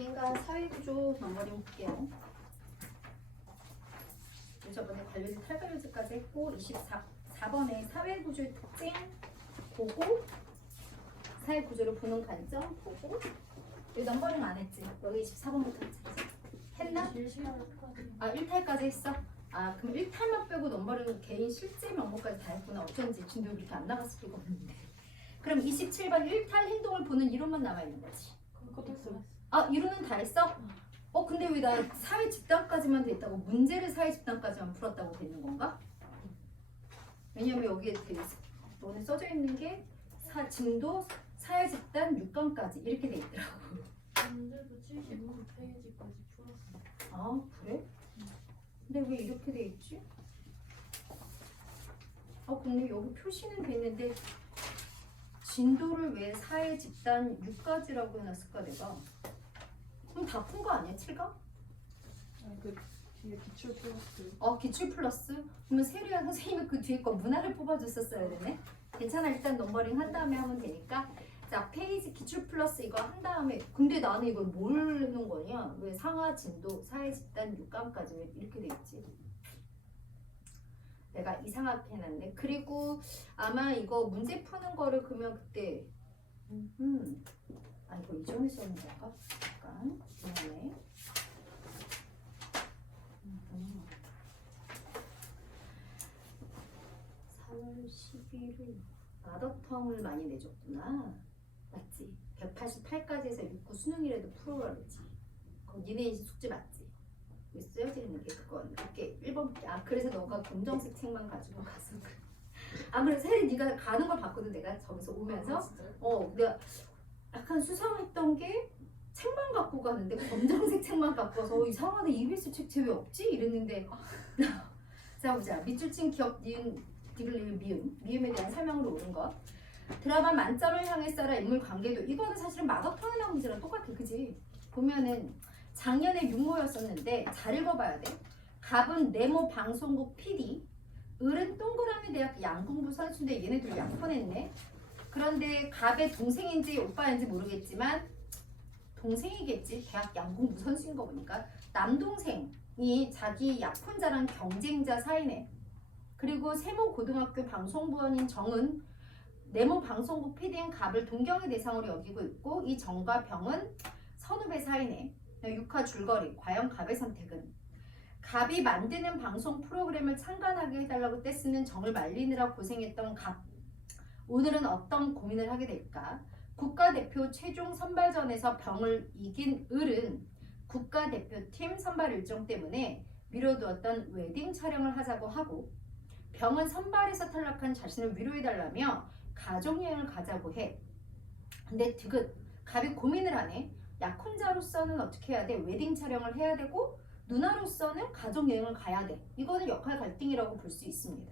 비인간 사회구조 넘버링 볼게요. 저번에 관료지 탈관료지까지 했고 24번에 사회구조의 특징 보고 사회구조를 보는 관점 보고 여기 넘버링 안 했지? 여기 24번부터 했나? 1탈까지 했어? 그럼 1탈만 빼고 넘버링은 개인 실제 명목까지 다 했구나. 어쩐지 진도 그렇게 안 나갔을 리가 없는데. 그럼 27번 1탈 행동을 보는 이론만 남아있는 거지. 그것도 했어. 이론은 다 했어? 근데 왜 나 사회 집단까지만 돼 있다고 문제를 사회 집단까지만 풀었다고 돼 있는 건가? 왜냐면 여기에 너네 써져 있는 게 진도 사회 집단 6강까지 이렇게 돼 있더라고. 문제도 75페이지까지 풀었어. 그래? 근데 왜 이렇게 돼 있지? 근데 여기 표시는 돼 있는데 진도를 왜 사회 집단 6까지라고 해놨을까 내가? 그럼 다 푼 거 아니야? 7강? 그 뒤에 기출 플러스. 기출 플러스? 그러면 세리야 선생님이 그 뒤에 거 문화를 뽑아줬었어야 되네? 괜찮아. 일단 넘버링 한 다음에 하면 되니까. 자, 페이지 기출 플러스 이거 한 다음에 근데 나는 이걸 뭘 해놓은 거냐? 왜 상하 진도 사회 집단 6강까지 왜 이렇게 돼 있지? 내가 이상하게 해놨네. 그리고 아마 이거 문제 푸는 거를 그러면 그때 이거 이전에 썼는 건가? 잠깐 미안해. 4월 11일 마더텀을 많이 내줬구나. 맞지? 188까지 해서 6구 수능이라도 풀어라 그러지. 그거 니네 숙제 맞지? 왜 쓰여져 있는 게 그건 이렇게 1번 그래서 너가 검정색 책만 가지고 가서 그래서 혜리 네가 가는 걸 봤거든. 내가 저기서 오면서 내가 약간 수상했던 게 책만 갖고 가는데 검정색 책만 갖고 와서 이상하다. EBS 책 왜 없지? 이랬는데 자 보자. 밑줄친 기억 니은 디귿 미음에 대한 설명으로 오는 거. 드라마 만점을 향해 써라 인물 관계도 이거는 사실은 마더터에 나온 문제랑 똑같아. 그지? 보면은 작년에 육모였었는데 잘 읽어봐야 돼. 갑은 네모 방송국 PD, 을은 동그라미 대학 양궁부 선수인데 얘네들 약혼했네. 그런데 갑의 동생인지 오빠인지 모르겠지만 동생이겠지. 대학 양궁부 선수인 거 보니까 남동생이 자기 약혼자랑 경쟁자 사이네. 그리고 세모 고등학교 방송부원인 정은 네모 방송국 PD인 갑을 동경의 대상으로 여기고 있고 이 정과 병은 선후배 사이네. 6화 줄거리 과연 갑의 선택은 갑이 만드는 방송 프로그램을 창간하게 해달라고 떼쓰는 정을 말리느라 고생했던 갑. 오늘은 어떤 고민을 하게 될까? 국가대표 최종 선발전에서 병을 이긴 을은 국가대표팀 선발 일정 때문에 미뤄두었던 웨딩 촬영을 하자고 하고 병은 선발에서 탈락한 자신을 위로해달라며 가족여행을 가자고 해. 근데 디귿 갑이 고민을 하네. 약혼자로서는 어떻게 해야 돼? 웨딩 촬영을 해야 되고 누나로서는 가족여행을 가야 돼. 이거는 역할 갈등이라고 볼 수 있습니다.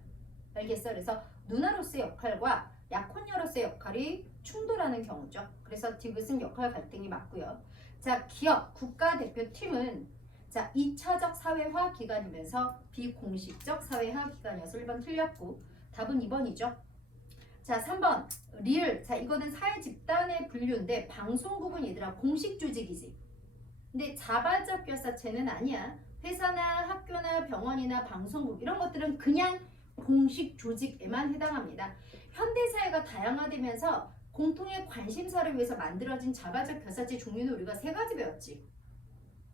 알겠어? 그래서 누나로서의 역할과 약혼녀로서의 역할이 충돌하는 경우죠. 그래서 디귿은 역할 갈등이 맞고요. 자, 기업 국가대표팀은 2차적 사회화 기간이면서 비공식적 사회화 기간이어서 1번 틀렸고 답은 2번이죠. 자, 3번 리을. 이거는 사회 집단의 분류인데 방송국은 얘들아 공식 조직이지. 근데 자발적 결사체는 아니야. 회사나 학교나 병원이나 방송국 이런 것들은 그냥 공식 조직에만 해당합니다. 현대사회가 다양화되면서 공통의 관심사를 위해서 만들어진 자발적 결사체 종류는 우리가 3가지 배웠지.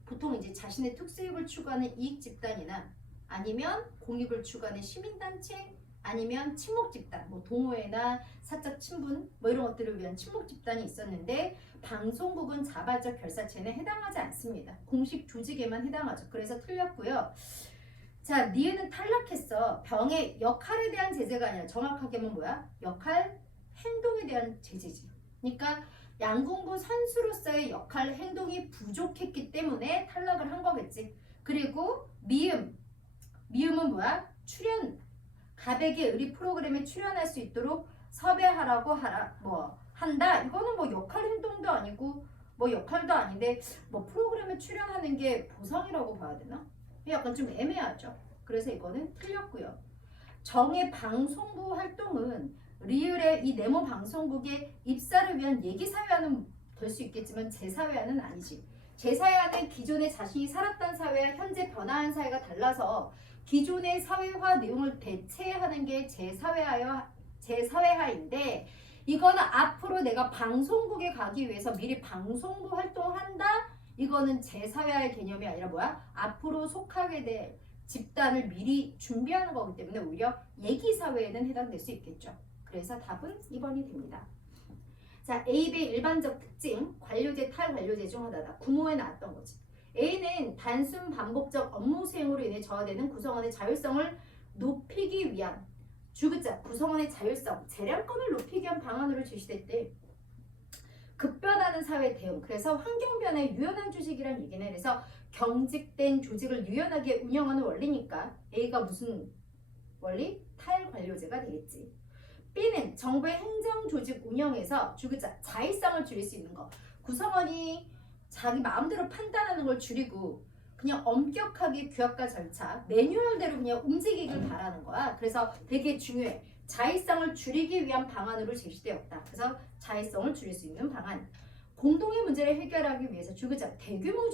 보통 이제 자신의 특수이익을 추구하는 이익 집단이나 아니면 공익을 추구하는 시민단체 아니면 친목 집단, 동호회나 사적 친분 이런 것들을 위한 친목 집단이 있었는데 방송국은 자발적 결사체는 해당하지 않습니다. 공식 조직에만 해당하죠. 그래서 틀렸고요. 자, 니은은 탈락했어. 병의 역할에 대한 제재가 아니라 정확하게는 뭐야? 역할, 행동에 대한 제재지. 그러니까 양궁부 선수로서의 역할, 행동이 부족했기 때문에 탈락을 한 거겠지. 그리고 미음은 뭐야? 출연. 갑에게 을이 프로그램에 출연할 수 있도록 섭외하라고 한다. 이거는 역할 행동도 아니고 역할도 아닌데 프로그램에 출연하는 게 보상이라고 봐야 되나? 약간 좀 애매하죠. 그래서 이거는 틀렸고요. 정의 방송부 활동은 리을의 이 네모 방송국의 입사를 위한 예기사회화는 될 수 있겠지만 제사회화는 아니지. 제4회화는 기존의 자신이 살았던 사회와 현재 변화한 사회가 달라서 기존의 사회화 내용을 대체하는 게 제4회화인데 이거는 앞으로 내가 방송국에 가기 위해서 미리 방송부 활동을 한다? 이거는 제4회화의 개념이 아니라 뭐야? 앞으로 속하게 될 집단을 미리 준비하는 거기 때문에 오히려 얘기사회에는 해당될 수 있겠죠. 그래서 답은 2번이 됩니다. 자, A의 일반적 특징, 관료제, 탈관료제 중 하나다. 구모에 나왔던 거지. A는 단순 반복적 업무 수행으로 인해 저하되는 구성원의 자율성을 높이기 위한 주그자 구성원의 자율성, 재량권을 높이기 위한 방안으로 제시됐대. 급변하는 사회 대응. 그래서 환경 변화에 유연한 조직이란 얘기네. 그래서 경직된 조직을 유연하게 운영하는 원리니까 A가 무슨 원리? 탈관료제가 되겠지. B는 정부의 행정조직 운영에서 주그자 자율성을 줄일 수 있는 거. 구성원이 자기 마음대로 판단하는 걸 줄이고 그냥 엄격하게 규약과 절차, 매뉴얼대로 그냥 움직이길 바라는 거야. 그래서 되게 중요해. 자율성을 줄이기 위한 방안으로 제시되었다. 그래서 자율성을 줄일 수 있는 방안. 공동의 문제를 해결하기 위해서 주그자 대규모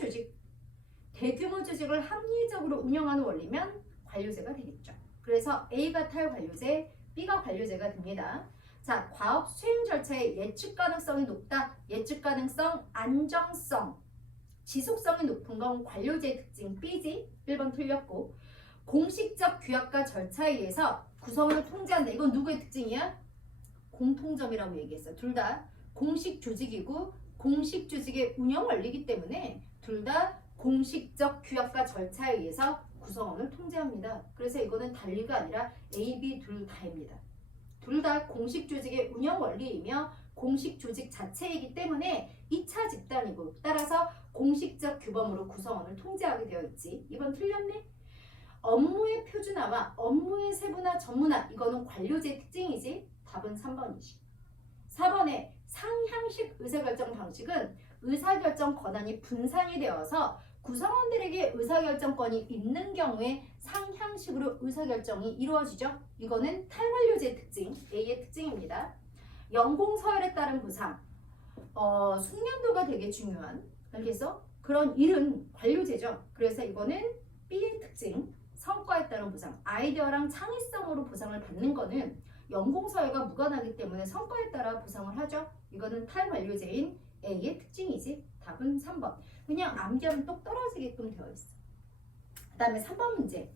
조직을 합리적으로 운영하는 원리면 관료제가 되겠죠. 그래서 A가 탈관료제, B가 관료제가 됩니다. 자, 과업 수행 절차의 예측 가능성이 높다. 예측 가능성, 안정성, 지속성이 높은 건 관료제의 특징 B지. 1번 틀렸고. 공식적 규약과 절차에 의해서 구성원을 통제한다. 이건 누구의 특징이야? 공통점이라고 얘기했어. 둘 다 공식 조직이고 공식 조직의 운영 원리이기 때문에 둘 다 공식적 규약과 절차에 의해서 구성원을 통제합니다. 그래서 이거는 달리가 아니라 A, B 둘 다입니다. 둘 다 공식 조직의 운영 원리이며 공식 조직 자체이기 때문에 2차 집단이고 따라서 공식적 규범으로 구성원을 통제하게 되어 있지. 이번 틀렸네? 업무의 표준화와 업무의 세분화 전문화 이거는 관료제의 특징이지. 답은 3번이지. 4번에 상향식 의사결정 방식은 의사결정 권한이 분산이 되어서 구성원들에게 의사결정권이 있는 경우에 상향식으로 의사결정이 이루어지죠. 이거는 탈관료제의 특징, A의 특징입니다. 연공서열에 따른 보상, 숙련도가 되게 중요한, 알겠어? 그런 일은 관료제죠. 그래서 이거는 B의 특징, 성과에 따른 보상, 아이디어랑 창의성으로 보상을 받는 거는 연공서열과 무관하기 때문에 성과에 따라 보상을 하죠. 이거는 탈관료제인 A의 특징이지. 답은 3번. 그냥 암기하면 똑 떨어지게끔 되어 있어. 그 다음에 3번 문제.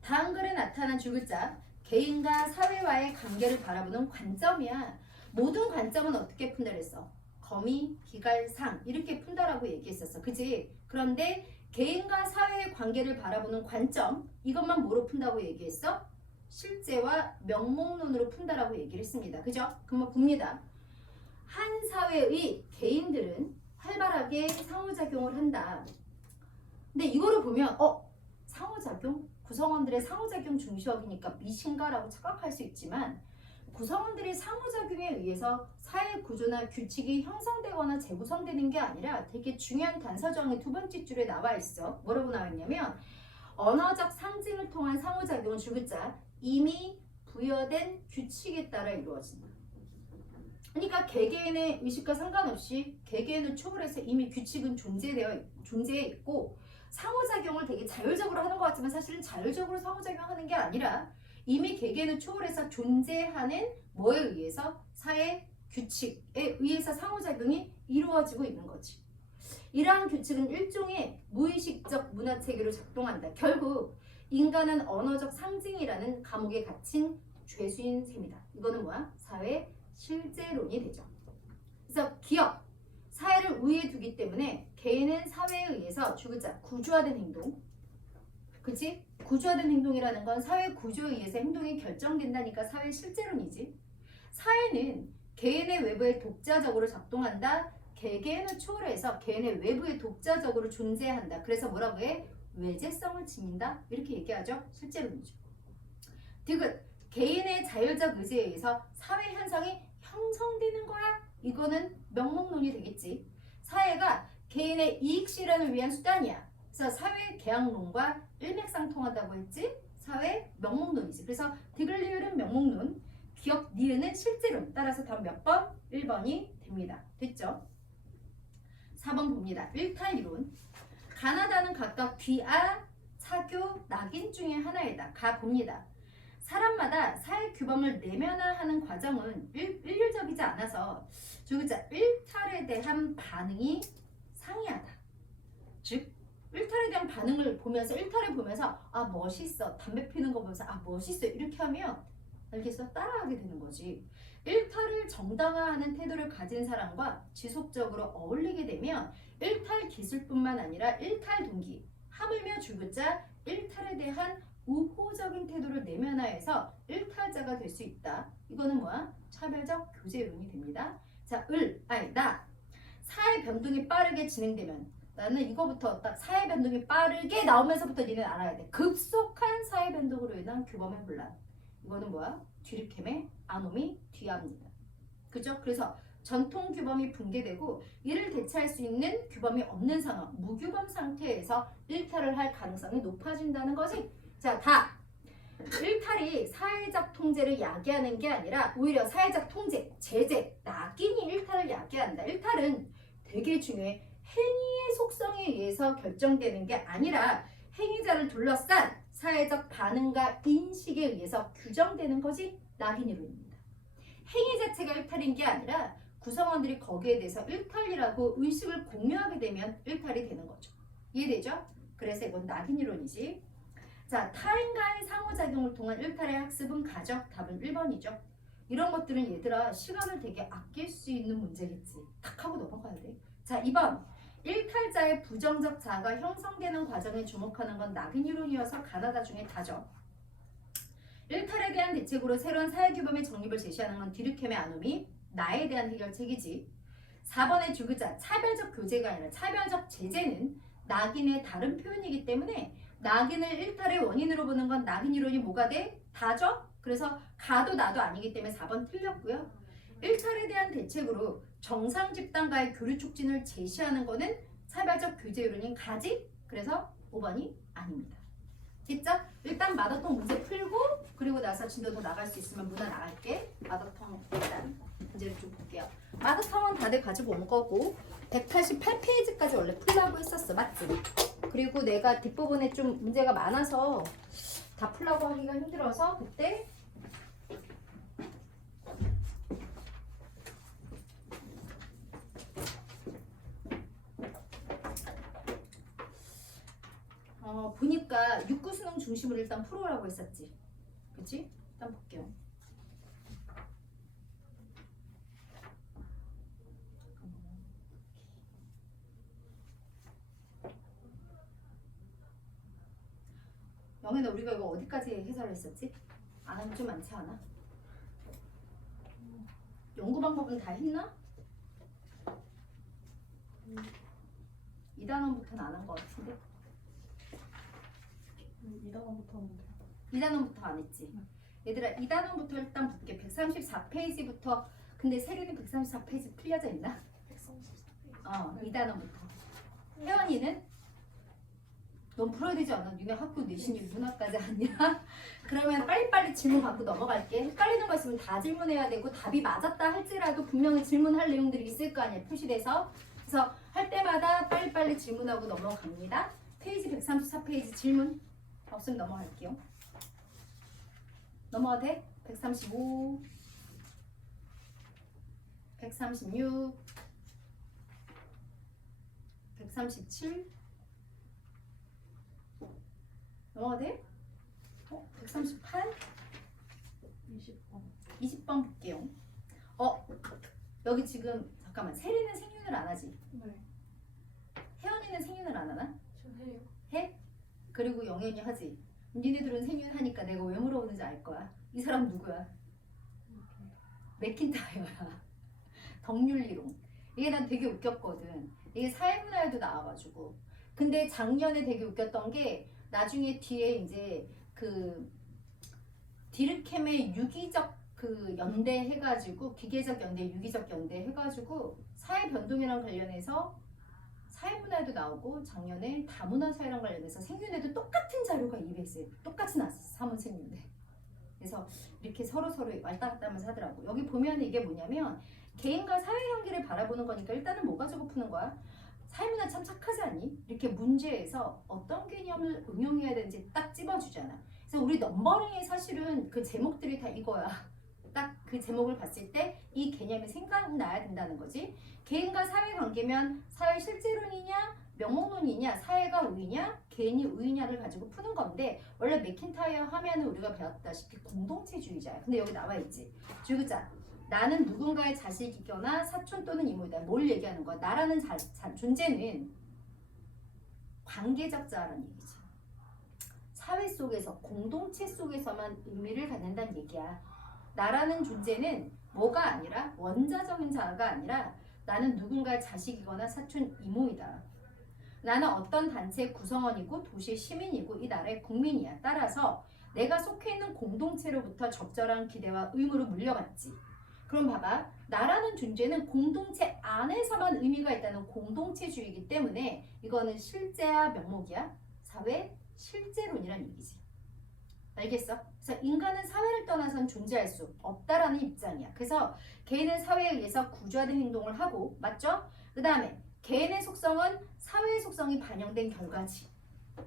다음 글에 나타난 주글자 개인과 사회와의 관계를 바라보는 관점이야. 모든 관점은 어떻게 푼다 그랬어? 거미, 기갈, 상 이렇게 푼다라고 얘기했었어. 그지? 그런데 개인과 사회의 관계를 바라보는 관점 이것만 뭐로 푼다고 얘기했어? 실제와 명목론으로 푼다라고 얘기를 했습니다. 그죠? 그러면 봅니다. 한 사회의 개인들은 활발하게 상호작용을 한다. 근데 이거를 보면 상호작용? 구성원들의 상호작용 중시업이니까 미신가라고 착각할 수 있지만 구성원들의 상호작용에 의해서 사회 구조나 규칙이 형성되거나 재구성되는 게 아니라 되게 중요한 단서조항의 두 번째 줄에 나와 있어. 뭐라고 나와 있냐면 언어적 상징을 통한 상호작용은 주글자 이미 부여된 규칙에 따라 이루어진다. 그러니까 개개인의 의식과 상관없이 개개인을 초월해서 이미 규칙은 존재해 있고 상호작용을 되게 자율적으로 하는 것 같지만 사실은 자율적으로 상호작용하는 게 아니라 이미 개개인을 초월해서 존재하는 뭐에 의해서 사회 규칙에 의해서 상호작용이 이루어지고 있는 거지. 이러한 규칙은 일종의 무의식적 문화체계로 작동한다. 결국 인간은 언어적 상징이라는 감옥에 갇힌 죄수인 셈이다. 이거는 뭐야? 사회 실제론이 되죠. 그래서 기업, 사회를 우위에 두기 때문에 개인은 사회에 의해서 주글자 구조화된 행동, 그치? 구조화된 행동이라는 건 사회 구조에 의해서 행동이 결정된다니까 사회 실제론이지. 사회는 개인의 외부에 독자적으로 작동한다. 개개인을 초월해서 개인의 외부에 독자적으로 존재한다. 그래서 뭐라고 해? 외재성을 지닌다. 이렇게 얘기하죠. 실제론이죠. 디귿, 개인의 자율적 의지에 의해서 사회 현상이 형성되는 거야. 이거는 명목론이 되겠지. 사회가 개인의 이익 실현을 위한 수단이야. 그래서 사회 계약론과 일맥상통하다고 했지. 사회 명목론이지. 그래서 디귿리을은 명목론, 기억 니은은 실제론. 따라서 답 몇 번? 1번이 됩니다. 됐죠? 4번 봅니다. 일탈 이론. 가나다는 각각 귀아, 사교, 낙인 중에 하나이다. 가 봅니다. 사람마다 사회 규범을 내면화하는 과정은 일률적이지 않아서 주기자 일탈에 대한 반응이 상이하다. 즉 일탈에 대한 반응을 보면서 일탈을 보면서 아 멋있어, 담배 피는 거 보면서 아 멋있어 이렇게 하면 알겠어? 따라하게 되는 거지. 일탈을 정당화하는 태도를 가진 사람과 지속적으로 어울리게 되면 일탈 기술뿐만 아니라 일탈 동기, 하물며 주구자 일탈에 대한 우호적인 태도를 내면화해서 일탈자가 될 수 있다. 이거는 뭐야? 차별적 교제론이 됩니다. 자, 나 사회 변동이 빠르게 진행되면 나는 이거부터 딱 사회 변동이 빠르게 나오면서부터 니는 알아야 돼. 급속한 사회 변동으로 인한 규범의 혼란. 이거는 뭐야? 뒤르켐의 아노미 뒤압니다. 그죠? 그래서 전통 규범이 붕괴되고 이를 대체할 수 있는 규범이 없는 상황, 무규범 상태에서 일탈을 할 가능성이 높아진다는 거지. 자, 일탈이 사회적 통제를 야기하는 게 아니라 오히려 사회적 통제, 제재, 낙인이 일탈을 야기한다. 일탈은 되게 중요해. 행위의 속성에 의해서 결정되는 게 아니라 행위자를 둘러싼 사회적 반응과 인식에 의해서 규정되는 것이 낙인 이론입니다. 행위 자체가 일탈인 게 아니라 구성원들이 거기에 대해서 일탈이라고 의식을 공유하게 되면 일탈이 되는 거죠. 이해되죠? 그래서 이건 낙인 이론이지. 자, 타인과의 상호작용을 통한 일탈의 학습은 가적. 답은 1번이죠. 이런 것들은 얘들아 시간을 되게 아낄 수 있는 문제겠지. 탁 하고 넘어가야 돼. 자, 2번. 일탈자의 부정적 자아가 형성되는 과정에 주목하는 건 낙인 이론이어서 가나다 중에 다죠. 일탈에 대한 대책으로 새로운 사회규범의 정립을 제시하는 건 디르켐의 아노미, 나에 대한 해결책이지. 4번의 주구자, 차별적 교제가 아니라 차별적 제재는 낙인의 다른 표현이기 때문에 낙인을 일탈의 원인으로 보는 건 낙인 이론이 뭐가 돼? 다죠? 그래서 가도 나도 아니기 때문에 4번 틀렸고요. 일탈에 대한 대책으로 정상 집단과의 교류 촉진을 제시하는 거는 차별적 교제 이론인 가지. 그래서 5번이 아닙니다. 됐죠? 일단 마더통 문제 풀고 그리고 나서 진도 더 나갈 수 있으면 문화 나갈게. 마더통 일단 문제를 좀 볼게요. 마더통은 다들 가지고 온 거고 188페이지까지 원래 풀라고 했었어. 맞지? 그리고 내가 뒷부분에 좀 문제가 많아서 다 풀라고 하기가 힘들어서 그때 보니까 6구 수능 중심으로 일단 풀어오라고 했었지. 그치? 일단 볼게요. 영애는 우리가 이거 어디까지 해설을 했었지? 안 하면 좀 많지 않아? 연구 방법은 다 했나? 2단원부터는 안 한 것 같은데? 2단원부터 하면 돼요. 2단원부터 안 했지? 얘들아 2단원부터 일단 볼게. 134페이지부터. 근데 세륜이 134페이지 풀려져 있나? 134페이지. 2단원부터. 혜원이는? 넌 풀어야 되지 않아? 니네 학교 내신이 문학까지 아니야? 그러면 빨리빨리 질문 받고 넘어갈게. 헷갈리는 거 있으면 다 질문해야 되고 답이 맞았다 할지라도 분명히 질문할 내용들이 있을 거 아니야 표시돼서. 그래서 할 때마다 빨리빨리 질문하고 넘어갑니다. 페이지 134페이지 질문 없으면 넘어갈게요. 넘어가도 돼? 135 136 137 넘어가도 돼? 138 20번. 20번 볼게요. 여기 지금 잠깐만 세리는 생윤을 안 하지? 네. 혜원이는 생윤을 안 하나? 저 해요. 해? 그리고 영현이 하지? 니네들은 생윤 하니까 내가 왜 물어보는지 알 거야. 이 사람 누구야? 맥킨타이어야. 덕률리론. 이게 난 되게 웃겼거든. 이게 사회문화에도 나와가지고. 근데 작년에 되게 웃겼던 게 나중에 뒤에 이제 그 디르켐의 유기적 그 연대 해가지고 기계적 연대, 유기적 연대 해가지고 사회 변동이랑 관련해서 사회문화에도 나오고 작년에 다문화사회랑 관련해서 생윤에도 똑같은 자료가 EBS에 똑같이 나왔어. 사문생윤대. 그래서 이렇게 서로 왔다 갔다 하면서 하더라고. 여기 보면 이게 뭐냐면 개인과 사회 관계를 바라보는 거니까 일단은 뭐 가지고 푸는 거야? 사회문화 참 착하지 않니? 이렇게 문제에서 어떤 개념을 응용해야 되는지 딱 찝어주잖아. 그래서 우리 넘버링의 사실은 그 제목들이 다 이거야. 딱 그 제목을 봤을 때 이 개념이 생각나야 된다는 거지. 개인과 사회 관계면 사회 실제론이냐 명목론이냐 사회가 우위냐 개인이 우위냐를 가지고 푸는 건데 원래 맥킨타이어 하면은 우리가 배웠다시피 공동체주의자야. 근데 여기 나와 있지. 주구자 나는 누군가의 자식이거나 사촌 또는 이모이다. 뭘 얘기하는 거야? 나라는 존재는 관계적 자라는 얘기지. 사회 속에서 공동체 속에서만 의미를 갖는다는 얘기야. 나라는 존재는 뭐가 아니라 원자적인 자가 아니라 나는 누군가의 자식이거나 사촌 이모이다. 나는 어떤 단체의 구성원이고 도시의 시민이고 이 나라의 국민이야. 따라서 내가 속해 있는 공동체로부터 적절한 기대와 의무를 물려받지. 그럼 봐봐. 나라는 존재는 공동체 안에서만 의미가 있다는 공동체주의이기 때문에 이거는 실제야 명목이야? 사회 실제론이란 얘기지. 알겠어? 그래서 인간은 사회를 떠나선 존재할 수 없다라는 입장이야. 그래서 개인은 사회에 의해서 구조화된 행동을 하고 맞죠? 그 다음에 개인의 속성은 사회의 속성이 반영된 결과지.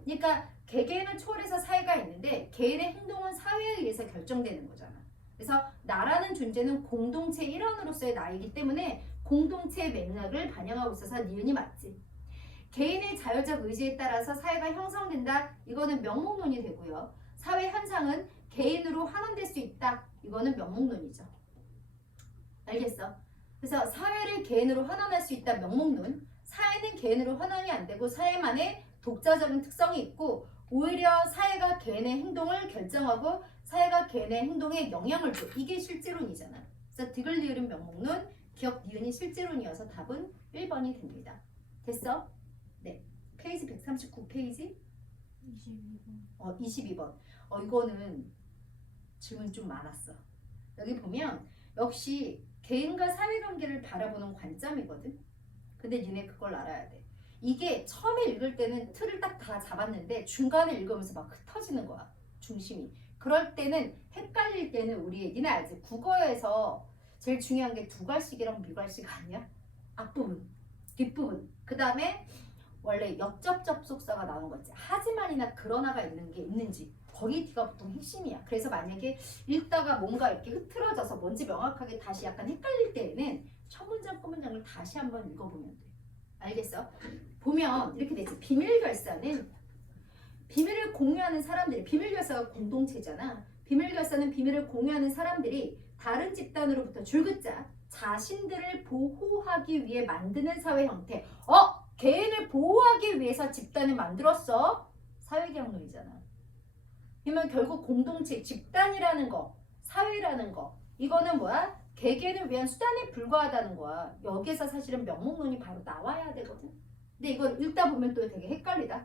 그러니까 개개인을 초월해서 사회가 있는데 개인의 행동은 사회에 의해서 결정되는 거잖아. 그래서 나라는 존재는 공동체의 일원으로서의 나이기 때문에 공동체의 맥락을 반영하고 있어서 니은이 맞지. 개인의 자율적 의지에 따라서 사회가 형성된다. 이거는 명목론이 되고요. 사회 현상은 개인으로 환원될 수 있다. 이거는 명목론이죠. 알겠어? 그래서 사회를 개인으로 환원할 수 있다. 명목론. 사회는 개인으로 환원이 안 되고 사회만의 독자적인 특성이 있고 오히려 사회가 개인의 행동을 결정하고 사회가 개인의 행동에 영향을 줘. 이게 실제론이잖아. 그래서 디글리을은 명목론, 기억 니은이 실제론이어서 답은 1번이 됩니다. 됐어? 네. 페이지 139페이지. 22번. 22번. 이거는 질문 좀 많았어. 여기 보면 역시 개인과 사회관계를 바라보는 관점이거든. 근데 니네 그걸 알아야 돼. 이게 처음에 읽을 때는 틀을 딱 다 잡았는데 중간에 읽으면서 막 흩어지는 거야. 중심이. 그럴 때는 헷갈릴 때는 우리 니네 알지? 국어에서 제일 중요한 게 두괄식이랑 미괄식 아니야? 앞부분, 뒷부분. 그 다음에 원래 역접 접속사가 나온 거지. 하지만이나 그러나가 있는 게 있는지 거기가 보통 핵심이야. 그래서 만약에 읽다가 뭔가 이렇게 흐트러져서 뭔지 명확하게 다시 약간 헷갈릴 때에는 첫 문장, 끝 문장을 다시 한번 읽어보면 돼. 알겠어? 보면 이렇게 되지. 비밀결사는 비밀을 공유하는 사람들이 비밀결사가 공동체잖아. 비밀결사는 비밀을 공유하는 사람들이 다른 집단으로부터 줄긋자 자신들을 보호하기 위해 만드는 사회 형태. 개인을 보호하기 위해서 집단을 만들었어. 사회계약론이잖아. 그러면 결국 공동체, 집단이라는 거, 사회라는 거 이거는 뭐야? 개개인을 위한 수단에 불과하다는 거야. 여기서 사실은 명목론이 바로 나와야 되거든. 근데 이걸 읽다 보면 또 되게 헷갈리다.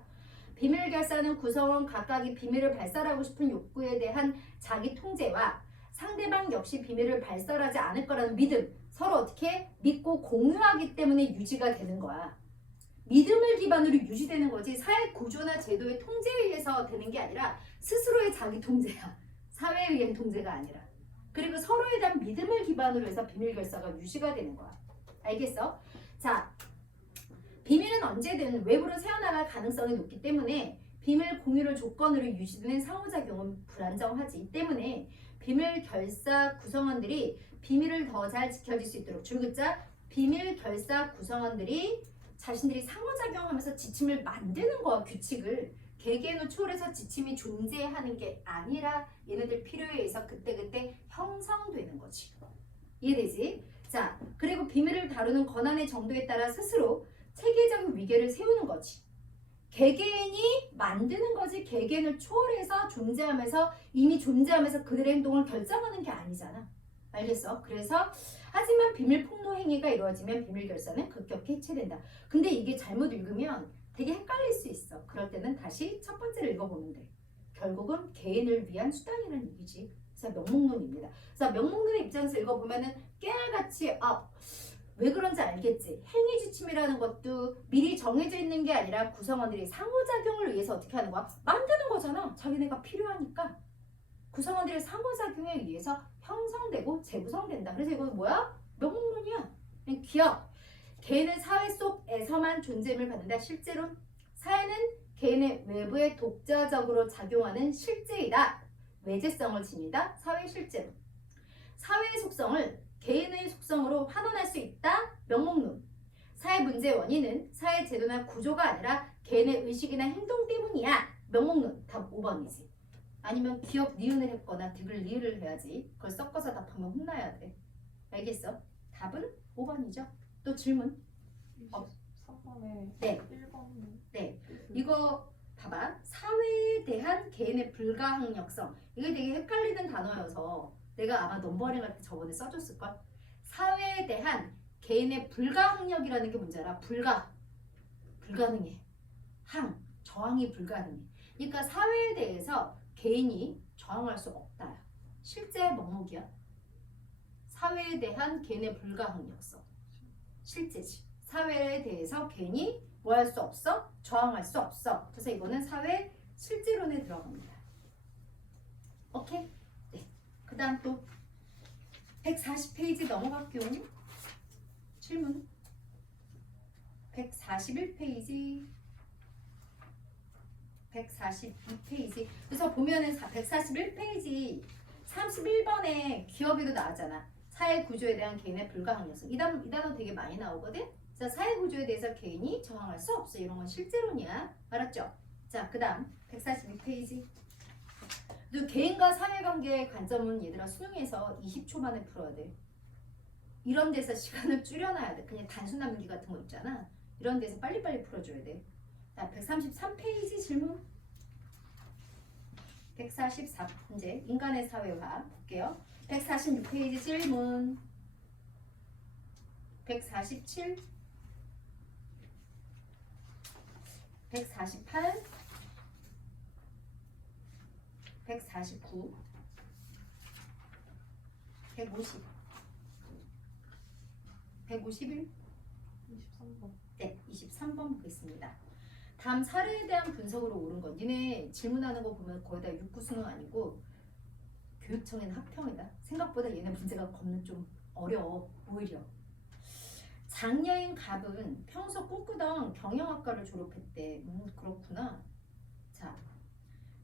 비밀결사는 구성원 각각이 비밀을 발설하고 싶은 욕구에 대한 자기 통제와 상대방 역시 비밀을 발설하지 않을 거라는 믿음, 서로 어떻게 믿고 공유하기 때문에 유지가 되는 거야. 믿음을 기반으로 유지되는 거지 사회 구조나 제도의 통제에 의해서 되는 게 아니라 스스로의 자기 통제야. 사회에 의한 통제가 아니라. 그리고 서로에 대한 믿음을 기반으로 해서 비밀결사가 유지가 되는 거야. 알겠어? 자, 비밀은 언제든 외부로 새어나갈 가능성이 높기 때문에 비밀 공유를 조건으로 유지되는 상호작용은 불안정하지. 이 때문에 비밀결사 구성원들이 비밀을 더 잘 지켜질 수 있도록 줄긋자 비밀결사 구성원들이 자신들이 상호작용하면서 지침을 만드는 거야. 규칙을. 개개인을 초월해서 지침이 존재하는 게 아니라 얘네들 필요에 의해서 그때그때 형성되는 거지. 이해되지? 자, 그리고 비밀을 다루는 권한의 정도에 따라 스스로 체계적인 위계를 세우는 거지. 개개인이 만드는 거지 개개인을 초월해서 존재하면서 이미 존재하면서 그들의 행동을 결정하는 게 아니잖아. 알겠어? 그래서 하지만 비밀 폭로 행위가 이루어지면 비밀 결사는 급격히 해체된다. 근데 이게 잘못 읽으면 되게 헷갈릴 수 있어. 그럴 때는 다시 첫 번째를 읽어보면 돼. 결국은 개인을 위한 수단이라는 얘기지. 그래서 명목론입니다. 그래서 명목론의 입장에서 읽어보면은 깨알같이 왜 그런지 알겠지. 행위 지침이라는 것도 미리 정해져 있는 게 아니라 구성원들이 상호작용을 위해서 어떻게 하는 거야? 만드는 거잖아. 자기네가 필요하니까. 구성원들의 상호작용에 의해서 형성되고 재구성된다. 그래서 이건 뭐야? 명목론이야. 기억. 개인은 사회 속에서만 존재임을 받는다. 실제로 사회는 개인의 외부에 독자적으로 작용하는 실제이다. 외제성을 지니다. 사회 실제로. 사회의 속성을 개인의 속성으로 환원할 수 있다. 명목론. 사회 문제의 원인은 사회 제도나 구조가 아니라 개인의 의식이나 행동 때문이야. 명목론. 답 5번이지. 아니면 기억 니은을 했거나 득을 리을을 해야지. 그걸 섞어서 답하면 혼나야 돼. 알겠어? 답은 5번이죠. 또 질문. 23번에 네. 1번. 네. 이거 봐봐. 사회에 대한 개인의 불가항력성. 이게 되게 헷갈리는 단어여서 내가 아마 넘버링 할 때 저번에 써줬을걸. 사회에 대한 개인의 불가항력이라는 게 뭔지 알아? 불가능해. 저항이 불가능해. 그러니까 사회에 대해서 개인이 저항할 수 없다. 실제 목록이야. 사회에 대한 개인의 불가항력성. 실제지. 사회에 대해서 개인이 뭐 할 수 없어? 저항할 수 없어. 그래서 이거는 사회 실제론에 들어갑니다. 오케이? 네. 그 다음 또 140페이지 넘어갈게요. 질문 141페이지 142페이지. 그래서 보면은 141페이지 31번에 기억에도 나왔잖아. 사회 구조에 대한 개인의 불가항력성. 이 단어 되게 많이 나오거든. 자, 사회 구조에 대해서 개인이 저항할 수 없어. 이런 건 실제론이야. 알았죠? 자, 그 다음 142페이지. 또 개인과 사회관계의 관점은 얘들아 수능에서 20초 만에 풀어야 돼. 이런 데서 시간을 줄여놔야 돼. 그냥 단순 남기 같은 거 있잖아. 이런 데서 빨리빨리 풀어줘야 돼. 자, 133페이지 질문. 144문제 인간의 사회화 볼게요. 146페이지 질문. 147 148 149 150 151 23번. 네, 23번 보겠습니다. 다음 사례에 대한 분석으로 옳은 것. 니네 질문하는 거 보면 거의 다 6구 수능 아니고 교육청에는 학평이다. 생각보다 얘네 문제가 겁나 좀 어려워. 오히려. 장녀인 갑은 평소 꿈꾸던 경영학과를 졸업했대. 그렇구나. 자,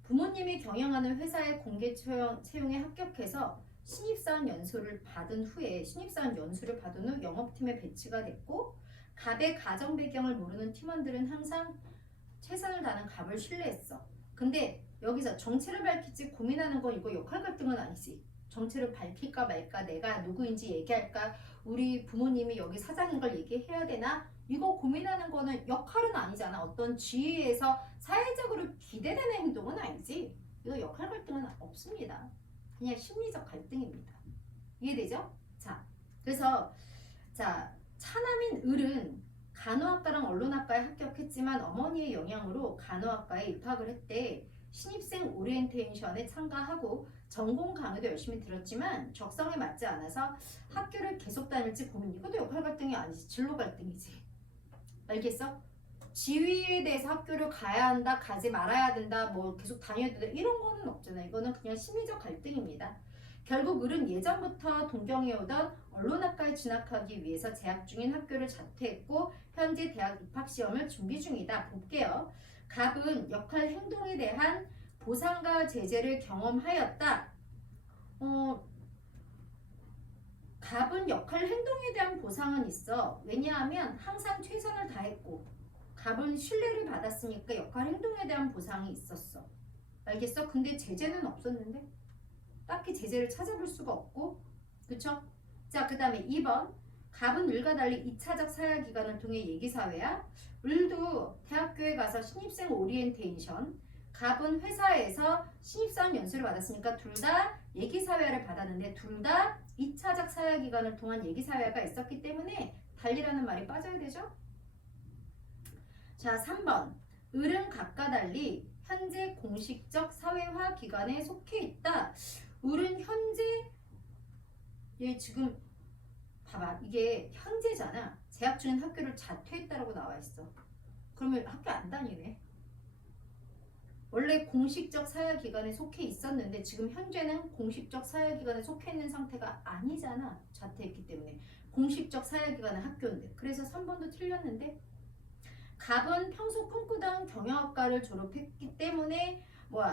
부모님이 경영하는 회사의 공개 채용에 합격해서 신입사원 연수를 받은 후 영업팀에 배치가 됐고, 갑의 가정 배경을 모르는 팀원들은 항상 최선을 다하는 갑을 신뢰했어. 근데 여기서 정체를 밝힐지 고민하는 건 이거 역할 갈등은 아니지. 정체를 밝힐까 말까, 내가 누구인지 얘기할까, 우리 부모님이 여기 사장인 걸 얘기해야 되나, 이거 고민하는 거는 역할은 아니잖아. 어떤 지위에서 사회적으로 기대되는 행동은 아니지. 이거 역할 갈등은 없습니다. 그냥 심리적 갈등입니다. 이해되죠? 자, 그래서 자, 차남인 을은 간호학과랑 언론학과에 합격했지만 어머니의 영향으로 간호학과에 입학을 했대. 신입생 오리엔테이션에 참가하고 전공 강의도 열심히 들었지만 적성에 맞지 않아서 학교를 계속 다닐지 고민. 이것도 역할 갈등이 아니지. 진로 갈등이지. 알겠어? 지위에 대해서 학교를 가야 한다, 가지 말아야 된다, 뭐 계속 다녀야 된다, 이런 거는 없잖아. 이거는 그냥 심리적 갈등입니다. 결국 을은 예전부터 동경해오던 언론학과에 진학하기 위해서 재학 중인 학교를 자퇴했고 현재 대학 입학시험을 준비 중이다. 볼게요. 갑은 역할 행동에 대한 보상과 제재를 경험하였다. 갑은 역할 행동에 대한 보상은 있어. 왜냐하면 항상 최선을 다했고 갑은 신뢰를 받았으니까 역할 행동에 대한 보상이 있었어. 알겠어? 근데 제재는 없었는데? 딱히 제재를 찾아볼 수가 없고, 그쵸? 자, 그 다음에 2번. 갑은 을과 달리 2차적 사회 기간을 통해 얘기사회야. 을도 대학교에 가서 신입생 오리엔테이션, 갑은 회사에서 신입사원 연수를 받았으니까 둘 다 얘기사회를 받았는데 둘 다 2차적 사회 기간을 통한 얘기사회가 있었기 때문에 달리라는 말이 빠져야 되죠? 자, 3번. 을은 갑과 달리 현재 공식적 사회화 기관에 속해 있다. 을은 현재 얘 지금 봐봐. 이게 현재잖아. 재학 중인 학교를 자퇴했다라고 나와 있어. 그러면 학교 안 다니네. 원래 공식적 사회기관에 속해 있었는데 지금 현재는 공식적 사회기관에 속해 있는 상태가 아니잖아. 자퇴했기 때문에. 공식적 사회기관은 학교인데. 그래서 3번도 틀렸는데 갑은 평소 꿈꾸던 경영학과를 졸업했기 때문에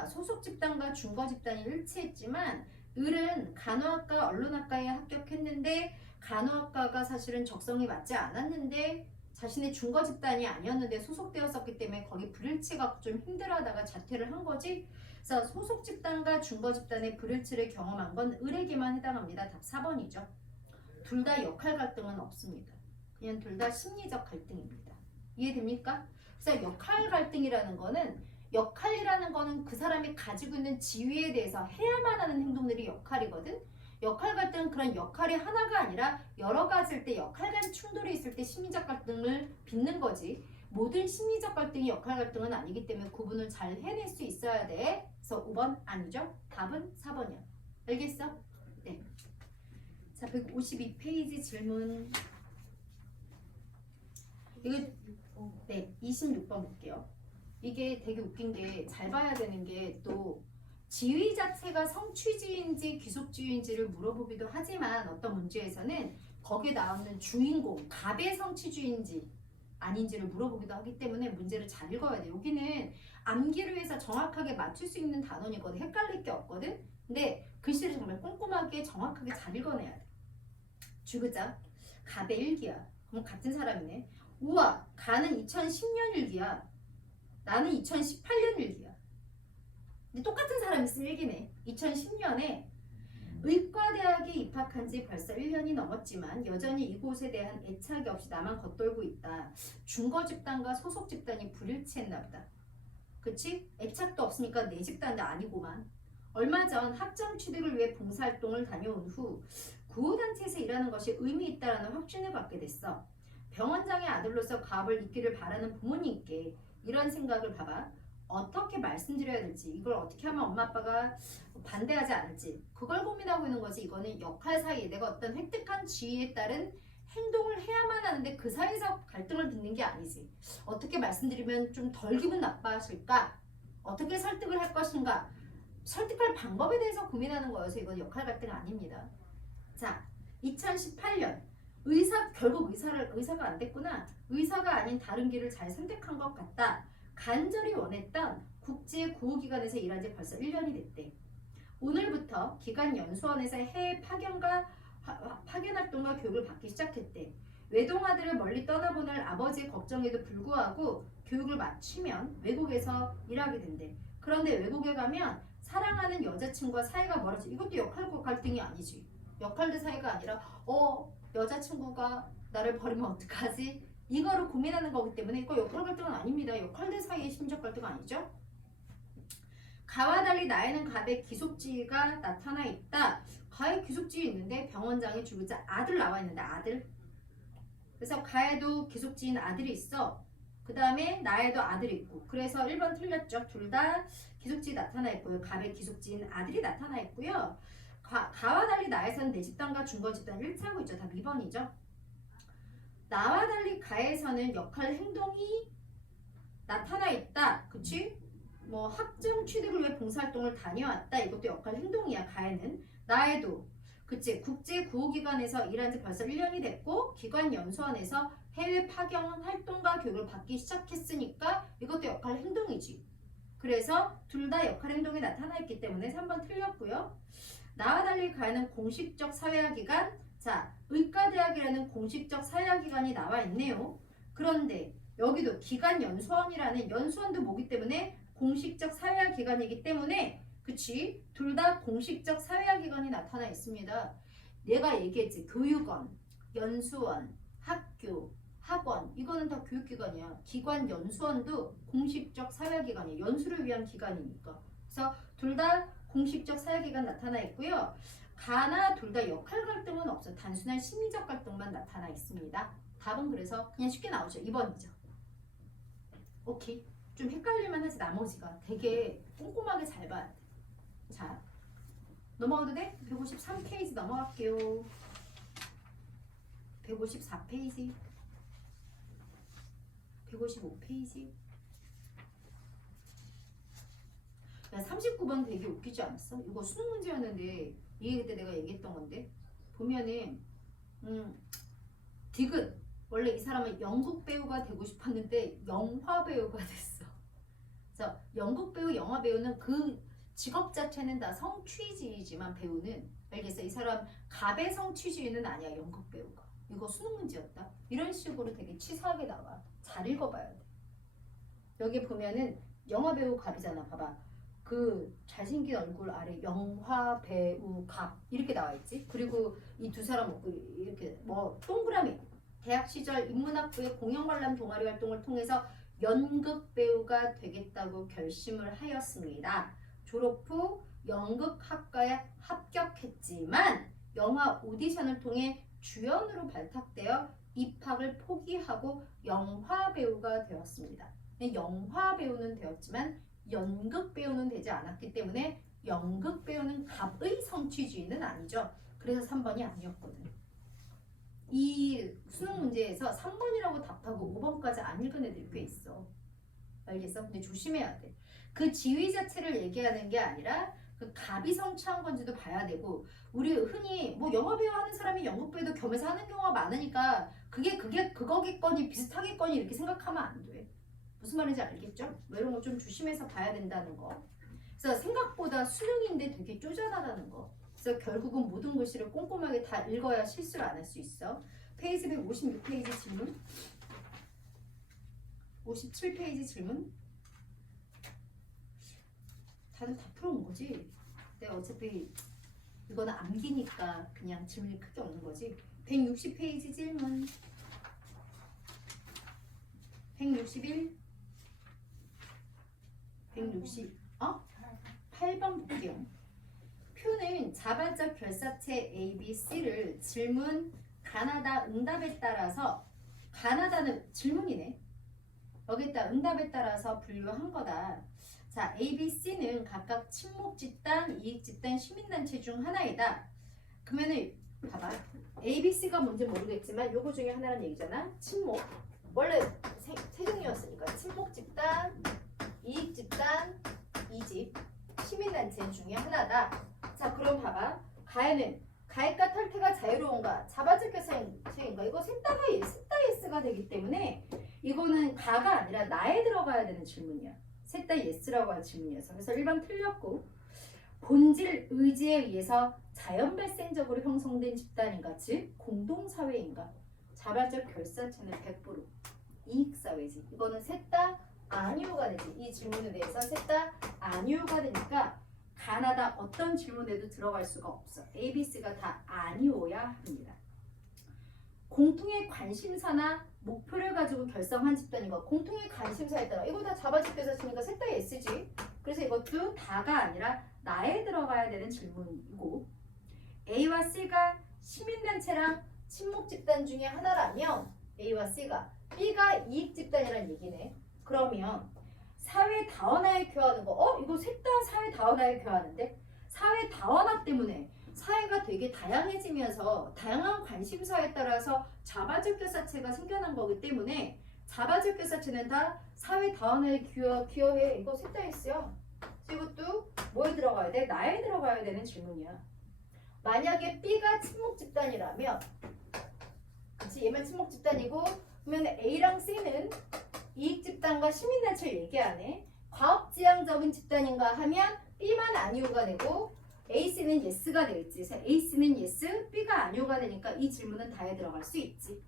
소속 집단과 중거 집단이 일치했지만 을은 간호학과 언론학과에 합격했는데 간호학과가 사실은 적성이 맞지 않았는데 자신의 중거 집단이 아니었는데 소속되었었기 때문에 거기 불일치가 좀 힘들어하다가 자퇴를 한 거지. 그래서 소속 집단과 중거 집단의 불일치를 경험한 건 을에게만 해당합니다. 답 4번이죠. 둘 다 역할 갈등은 없습니다. 그냥 둘 다 심리적 갈등입니다. 이해됩니까? 그래서 역할 갈등이라는 거는 역할이라는 거는 그 사람이 가지고 있는 지위에 대해서 해야만 하는 행동들이 역할이거든. 역할 갈등은 그런 역할이 하나가 아니라 여러 가지일 때 역할 간 충돌이 있을 때 심리적 갈등을 빚는 거지. 모든 심리적 갈등이 역할 갈등은 아니기 때문에 구분을 잘 해낼 수 있어야 돼. 그래서 5번 아니죠? 답은 4번이야. 알겠어? 네. 자, 152페이지 질문. 이거 네, 26번 볼게요. 이게 되게 웃긴 게 잘 봐야 되는 게 또 지위 자체가 성취지인지 귀속지위인지를 물어보기도 하지만 어떤 문제에서는 거기에 나오는 주인공, 갑의 성취주의인지 아닌지를 물어보기도 하기 때문에 문제를 잘 읽어야 돼. 여기는 암기를 위해서 정확하게 맞출 수 있는 단원이거든. 헷갈릴 게 없거든. 근데 글씨를 정말 꼼꼼하게 정확하게 잘 읽어내야 돼. 주그자 갑의 일기야. 그럼 같은 사람이네. 우와, 가는 2010년 일기야. 나는 2018년 일기야. 근데 똑같은 사람이 쓴 일기네. 2010년에 의과대학에 입학한 지 벌써 1년이 넘었지만 여전히 이곳에 대한 애착이 없이 나만 겉돌고 있다. 중거 집단과 소속 집단이 불일치했나 보다. 그치? 애착도 없으니까 내 집단도 아니고만. 얼마 전 학점 취득을 위해 봉사활동을 다녀온 후 구호단체에서 일하는 것이 의미 있다라는 확신을 갖게 됐어. 병원장의 아들로서 가업을 잇기를 바라는 부모님께 이런 생각을 봐봐. 어떻게 말씀드려야 될지, 이걸 어떻게 하면 엄마 아빠가 반대하지 않을지 그걸 고민하고 있는 거지. 이거는 역할 사이에 내가 어떤 획득한 지위에 따른 행동을 해야만 하는데 그 사이에서 갈등을 빚는 게 아니지. 어떻게 말씀드리면 좀 덜 기분 나빠하실까? 어떻게 설득을 할 것인가? 설득할 방법에 대해서 고민하는 거여서 이건 역할 갈등 아닙니다. 자, 2018년 결국 의사가 안 됐구나. 의사가 아닌 다른 길을 잘 선택한 것 같다. 간절히 원했던 국제 구호기관에서 일한 지 벌써 1년이 됐대. 오늘부터 기관 연수원에서 해외 파견 활동과 교육을 받기 시작했대. 외동아들을 멀리 떠나보낼 아버지의 걱정에도 불구하고 교육을 마치면 외국에서 일하게 된대. 그런데 외국에 가면 사랑하는 여자친구와 사이가 멀어져. 이것도 역할 갈등이 아니지. 역할들 사이가 아니라 여자친구가 나를 버리면 어떡하지? 이거를 고민하는 거기 때문에 이거 역할 갈등은 아닙니다. 역할들 사이의 심적 갈등 아니죠? 가와 달리 나에는 갑의 귀속지위가 나타나 있다. 가의 귀속지위 있는데 병원장이 주구자 아들 나와 있는데 아들. 그래서 가에도 귀속지인 아들이 있어. 그 다음에 나에도 아들이 있고. 그래서 1번 틀렸죠. 둘 다 귀속지위 나타나 있고요. 갑의 귀속지인 아들이 나타나 있고요. 가와 달리 나에서는 내 집단과 중거 집단 일치하고 있죠. 답 2번이죠. 나와 달리 가에서는 역할 행동이 나타나 있다. 그치? 학점 취득을 위해 봉사활동을 다녀왔다. 이것도 역할 행동이야. 가에는. 나에도 그치? 국제 구호기관에서 일한 지 벌써 1년이 됐고 기관 연수원에서 해외 파견 활동과 교육을 받기 시작했으니까 이것도 역할 행동이지. 그래서 둘 다 역할 행동이 나타나 있기 때문에 3번 틀렸고요. 나와 달리 가에는 공식적 사회화기관, 자, 의과대학이라는 공식적 사회화기관이 나와 있네요. 그런데 여기도 기관 연수원이라는 연수원도 뭐기 때문에 공식적 사회화기관이기 때문에 그치? 둘 다 공식적 사회화기관이 나타나 있습니다. 내가 얘기했지. 교육원, 연수원, 학교, 학원 이거는 다 교육기관이야. 기관 연수원도 공식적 사회화기관이야. 연수를 위한 기관이니까. 그래서 둘 다 공식적 사회기관 나타나 있고요. 가나 둘 다 역할 갈등은 없어. 단순한 심리적 갈등만 나타나 있습니다. 답은 그래서 그냥 쉽게 나오죠. 2번이죠. 오케이. 좀 헷갈릴만 하지 나머지가. 되게 꼼꼼하게 잘 봐야 돼. 자, 넘어가도 돼? 153페이지 넘어갈게요. 154페이지 155페이지 39번 되게 웃기지 않았어? 이거 수능 문제였는데 이게 그때 내가 얘기했던 건데 보면은 디귿. 원래 이 사람은 연극 배우가 되고 싶었는데 영화 배우가 됐어. 그래서 연극 배우, 영화 배우는 그 직업 자체는 다 성취지이지만 배우는 알겠어? 이 사람 갑의 성취지는 아니야. 연극 배우가. 이거 수능 문제였다. 이런 식으로 되게 치사하게 나와. 잘 읽어봐야 돼. 여기 보면은 영화 배우 갑이잖아. 봐봐. 그 잘생긴 얼굴 아래 영화 배우 갑 이렇게 나와 있지. 그리고 이 두 사람 없고 이렇게 뭐 동그라미. 대학 시절 인문학부의 공연관람 동아리 활동을 통해서 연극 배우가 되겠다고 결심을 하였습니다. 졸업 후 연극학과에 합격했지만 영화 오디션을 통해 주연으로 발탁되어 입학을 포기하고 영화 배우가 되었습니다. 영화 배우는 되었지만 연극 배우는 되지 않았기 때문에 연극 배우는 갑의 성취주의는 아니죠. 그래서 3번이 아니었거든. 이 수능 문제에서 3번이라고 답하고 5번까지 안 읽은 애들이 꽤 있어. 알겠어? 근데 조심해야 돼. 그 지위 자체를 얘기하는 게 아니라 그 갑이 성취한 건지도 봐야 되고, 우리 흔히 뭐 영화 배우 하는 사람이 연극 배우도 겸해서 하는 경우가 많으니까 그게 그거겠거니 비슷하겠거니 이렇게 생각하면 안 돼. 무슨 말인지 알겠죠? 뭐 이런 거 좀 조심해서 봐야 된다는 거. 그래서 생각보다 수능인데 되게 쪼잔하다는 거. 그래서 결국은 모든 글씨를 꼼꼼하게 다 읽어야 실수를 안 할 수 있어. 페이지 156페이지 질문, 57페이지 질문. 다들 다 풀어온 거지? 내가 어차피 이거는 암기니까 그냥 질문이 크게 없는 거지. 160페이지 질문, 161, 8번 볼게요. 표는 자발적 결사체 A, B, C를 질문, 가나다, 응답에 따라서, 가나다는 질문이네. 여기다 응답에 따라서 분류한 거다. 자, A, B, C는 각각 친목 집단, 이익 집단, 시민단체 중 하나이다. 그러면은 봐봐. A, B, C가 뭔지 모르겠지만 요거 중에 하나는 얘기잖아. 친목. 원래 세 종류였으니까 친목 집단, 이익 집단, 이집, 시민단체 중에 하나다. 자, 그럼 봐봐. 가해는 가해가 탈퇴가 자유로운가? 자발적 결사체인가? 이거 셋 다 예스가 되기 때문에 이거는 가가 아니라 나에 들어가야 되는 질문이야. 셋 다 예스라고 할 질문이어서. 그래서 1번 틀렸고, 본질 의지에 의해서 자연 발생적으로 형성된 집단인가? 즉 공동사회인가? 자발적 결사체는 100% 이익사회지. 이거는 셋 다 아니오가 되지. 이 질문에 대해서 셋 다 아니오가 되니까 가나다 어떤 질문에도 들어갈 수가 없어. A, B, C가 다 아니오야 합니다. 공통의 관심사나 목표를 가지고 결성한 집단이고, 공통의 관심사에 따라 이거 다 자발적 결사체니까 셋 다 S지. 그래서 이것도 다가 아니라 나에 들어가야 되는 질문이고, A와 C가 시민단체랑 친목 집단 중에 하나라면 A와 C가, B가 이익 집단이라는 얘기네. 그러면 사회 다원화에 교화하는 거, 이거 셋 다 사회 다원화에 교화하는데, 사회 다원화 때문에 사회가 되게 다양해지면서 다양한 관심사에 따라서 자발적 결사체가 생겨난 거기 때문에 자발적 결사체는 다 사회 다원화에 기여해. 이거 셋 다 했어요. 이것도 뭐에 들어가야 돼? 나에 들어가야 되는 질문이야. 만약에 B가 친목 집단이라면, 그치, 얘만 친목 집단이고, 그러면 A랑 C는 이익 집단과 시민단체를 얘기하네. 과업지향적인 집단인가 하면 B만 아니오가 되고 AC는 예스가 되겠지. 그래서 AC는 예스, B가 아니오가 되니까 이 질문은 다에 들어갈 수 있지.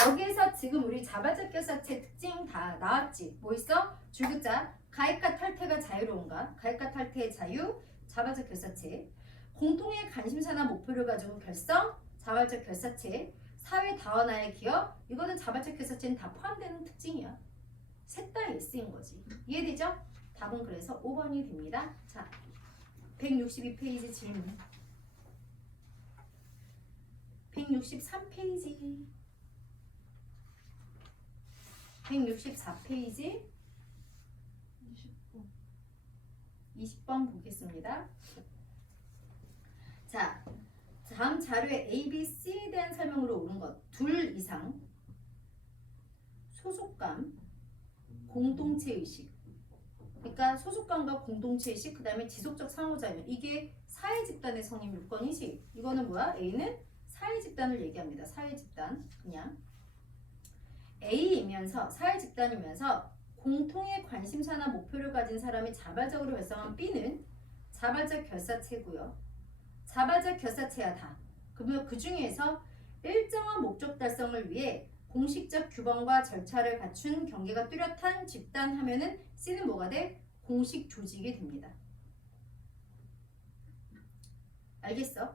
여기에서 지금 우리 자발적 결사체 특징 다 나왔지. 뭐 있어? 줄글자 가입과 탈퇴가 자유로운가? 가입과 탈퇴의 자유, 자발적 결사체. 공통의 관심사나 목표를 가지고 결성, 자발적 결사체. 사회 다원화의 기여, 이거는 자발적 결사체는 다 포함되는 특징이야. 셋 다 예스인 거지. 이해되죠? 답은 그래서 5번이 됩니다. 자, 162페이지 질문. 163페이지. 164페이지. 20번. 20번 보겠습니다. 자, 다음 자료에 A, B, C에 대한 설명으로 오는 것. 둘 이상. 소속감. 공동체 의식. 그러니까 소속감과 공동체 의식, 그 다음에 지속적 상호작용. 이게 사회 집단의 성립 요건이지. 이거는 뭐야? A는 사회 집단을 얘기합니다. 사회 집단. 그냥 A이면서 사회 집단이면서 공통의 관심사나 목표를 가진 사람이 자발적으로 결성한 B는 자발적 결사체고요. 자발적 결사체야 다. 그러면 그 중에서 일정한 목적 달성을 위해 공식적 규범과 절차를 갖춘 경계가 뚜렷한 집단 하면은 C는 뭐가 돼? 공식 조직이 됩니다. 알겠어?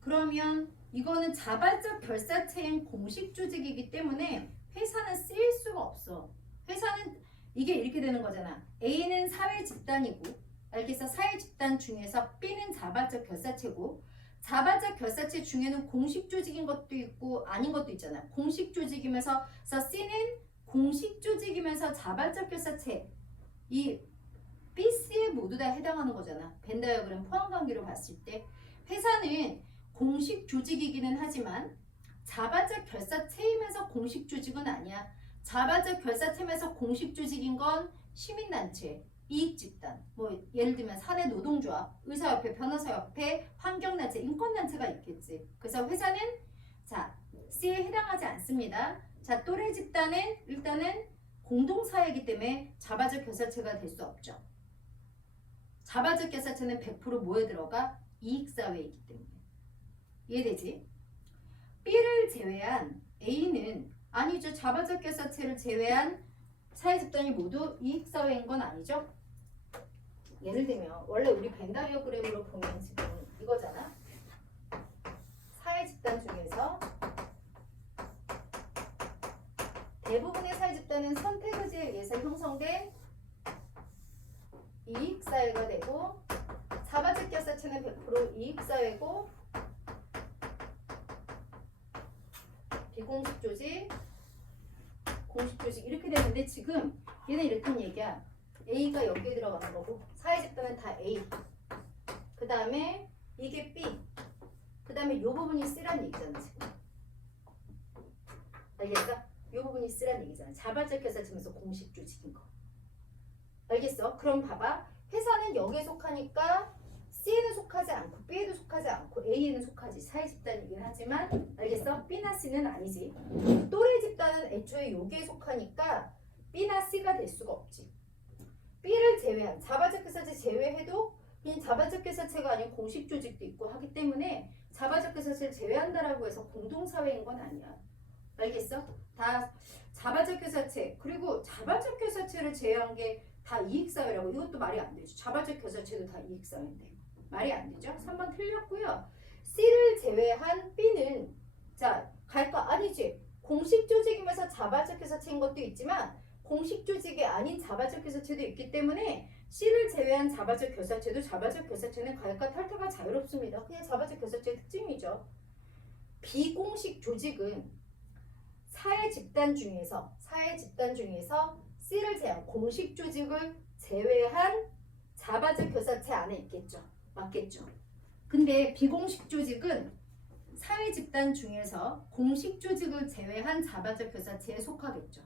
그러면 이거는 자발적 결사체인 공식 조직이기 때문에 회사는 쓰일 수가 없어. 회사는 이게 이렇게 되는 거잖아. A는 사회 집단이고, 알겠어? 사회 집단 중에서 B는 자발적 결사체고, 자발적 결사체 중에는 공식 조직인 것도 있고 아닌 것도 있잖아. 공식 조직이면서 C는 공식 조직이면서 자발적 결사체. 이 B, C에 모두 다 해당하는 거잖아. 벤 다이어그램 포함 관계로 봤을 때 회사는 공식 조직이기는 하지만 자발적 결사체이면서 공식 조직은 아니야. 자발적 결사체면서 공식 조직인 건 시민단체, 이익집단, 뭐 예를 들면 사내 노동조합, 의사협회, 변호사협회, 환경단체, 인권단체가 있겠지. 그래서 회사는 자 C에 해당하지 않습니다. 자 또래 집단은 일단은 공동사회이기 때문에 자발적 결사체가 될 수 없죠. 자발적 결사체는 100% 뭐에 들어가? 이익사회이기 때문에. 이해되지? B를 제외한 A는 아니죠. 자발적 결사체를 제외한 사회집단이 모두 이익사회인 건 아니죠. 예를 들면 원래 우리 벤 다이어그램으로 보면 지금 이거잖아. 사회집단 중에서 대부분의 사회집단은 선택 의지에 의해서 형성된 이익사회가 되고 자발적 결사체는 100% 이익사회고 비공식 조직, 공식 조직 이렇게 되는데 지금 얘는 이렇단 얘기야. A가 여기에 들어가는 거고 사회 집단은 다 A. 그 다음에 이게 B. 그 다음에 이 부분이 C란 얘기잖아 지금. 알겠어? 이 부분이 C란 얘기잖아. 자발적 결사체면서 공식 조직인 거. 알겠어? 그럼 봐봐. 회사는 여기에 속하니까 C에는 속하지 않고 B에도 속하지 않고 A에는 속하지. 사회 집단이긴 하지만 알겠어? B나 C는 아니지. 또래 집단은 애초에 여기에 속하니까 B나 C가 될 수가 없지. B를 제외한 자발적 결사체 제외해도 그냥 자발적 결사체가 아닌 공식 조직도 있고 하기 때문에 자발적 결사체를 제외한다라고 해서 공동사회인 건 아니야. 알겠어? 다 자발적 결사체 그리고 자발적 결사체를 제외한 게 다 이익사회라고. 이것도 말이 안 되죠. 자발적 결사체도 다 이익사회인데 말이 안 되죠. 3번 틀렸고요. C를 제외한 B는 자 갈 거 아니지. 공식 조직이면서 자발적 결사체인 것도 있지만 공식 조직이 아닌 자발적 결사체도 있기 때문에 C를 제외한 자발적 결사체도 자발적 결사체는 갈과 탈퇴가 자유롭습니다. 그냥 자발적 결사체의 특징이죠. 비공식 조직은 사회 집단 중에서 C를 제외한 공식 조직을 제외한 자발적 결사체 안에 있겠죠. 맞겠죠. 근데 비공식 조직은 사회 집단 중에서 공식 조직을 제외한 자발적 결사체에 속하겠죠.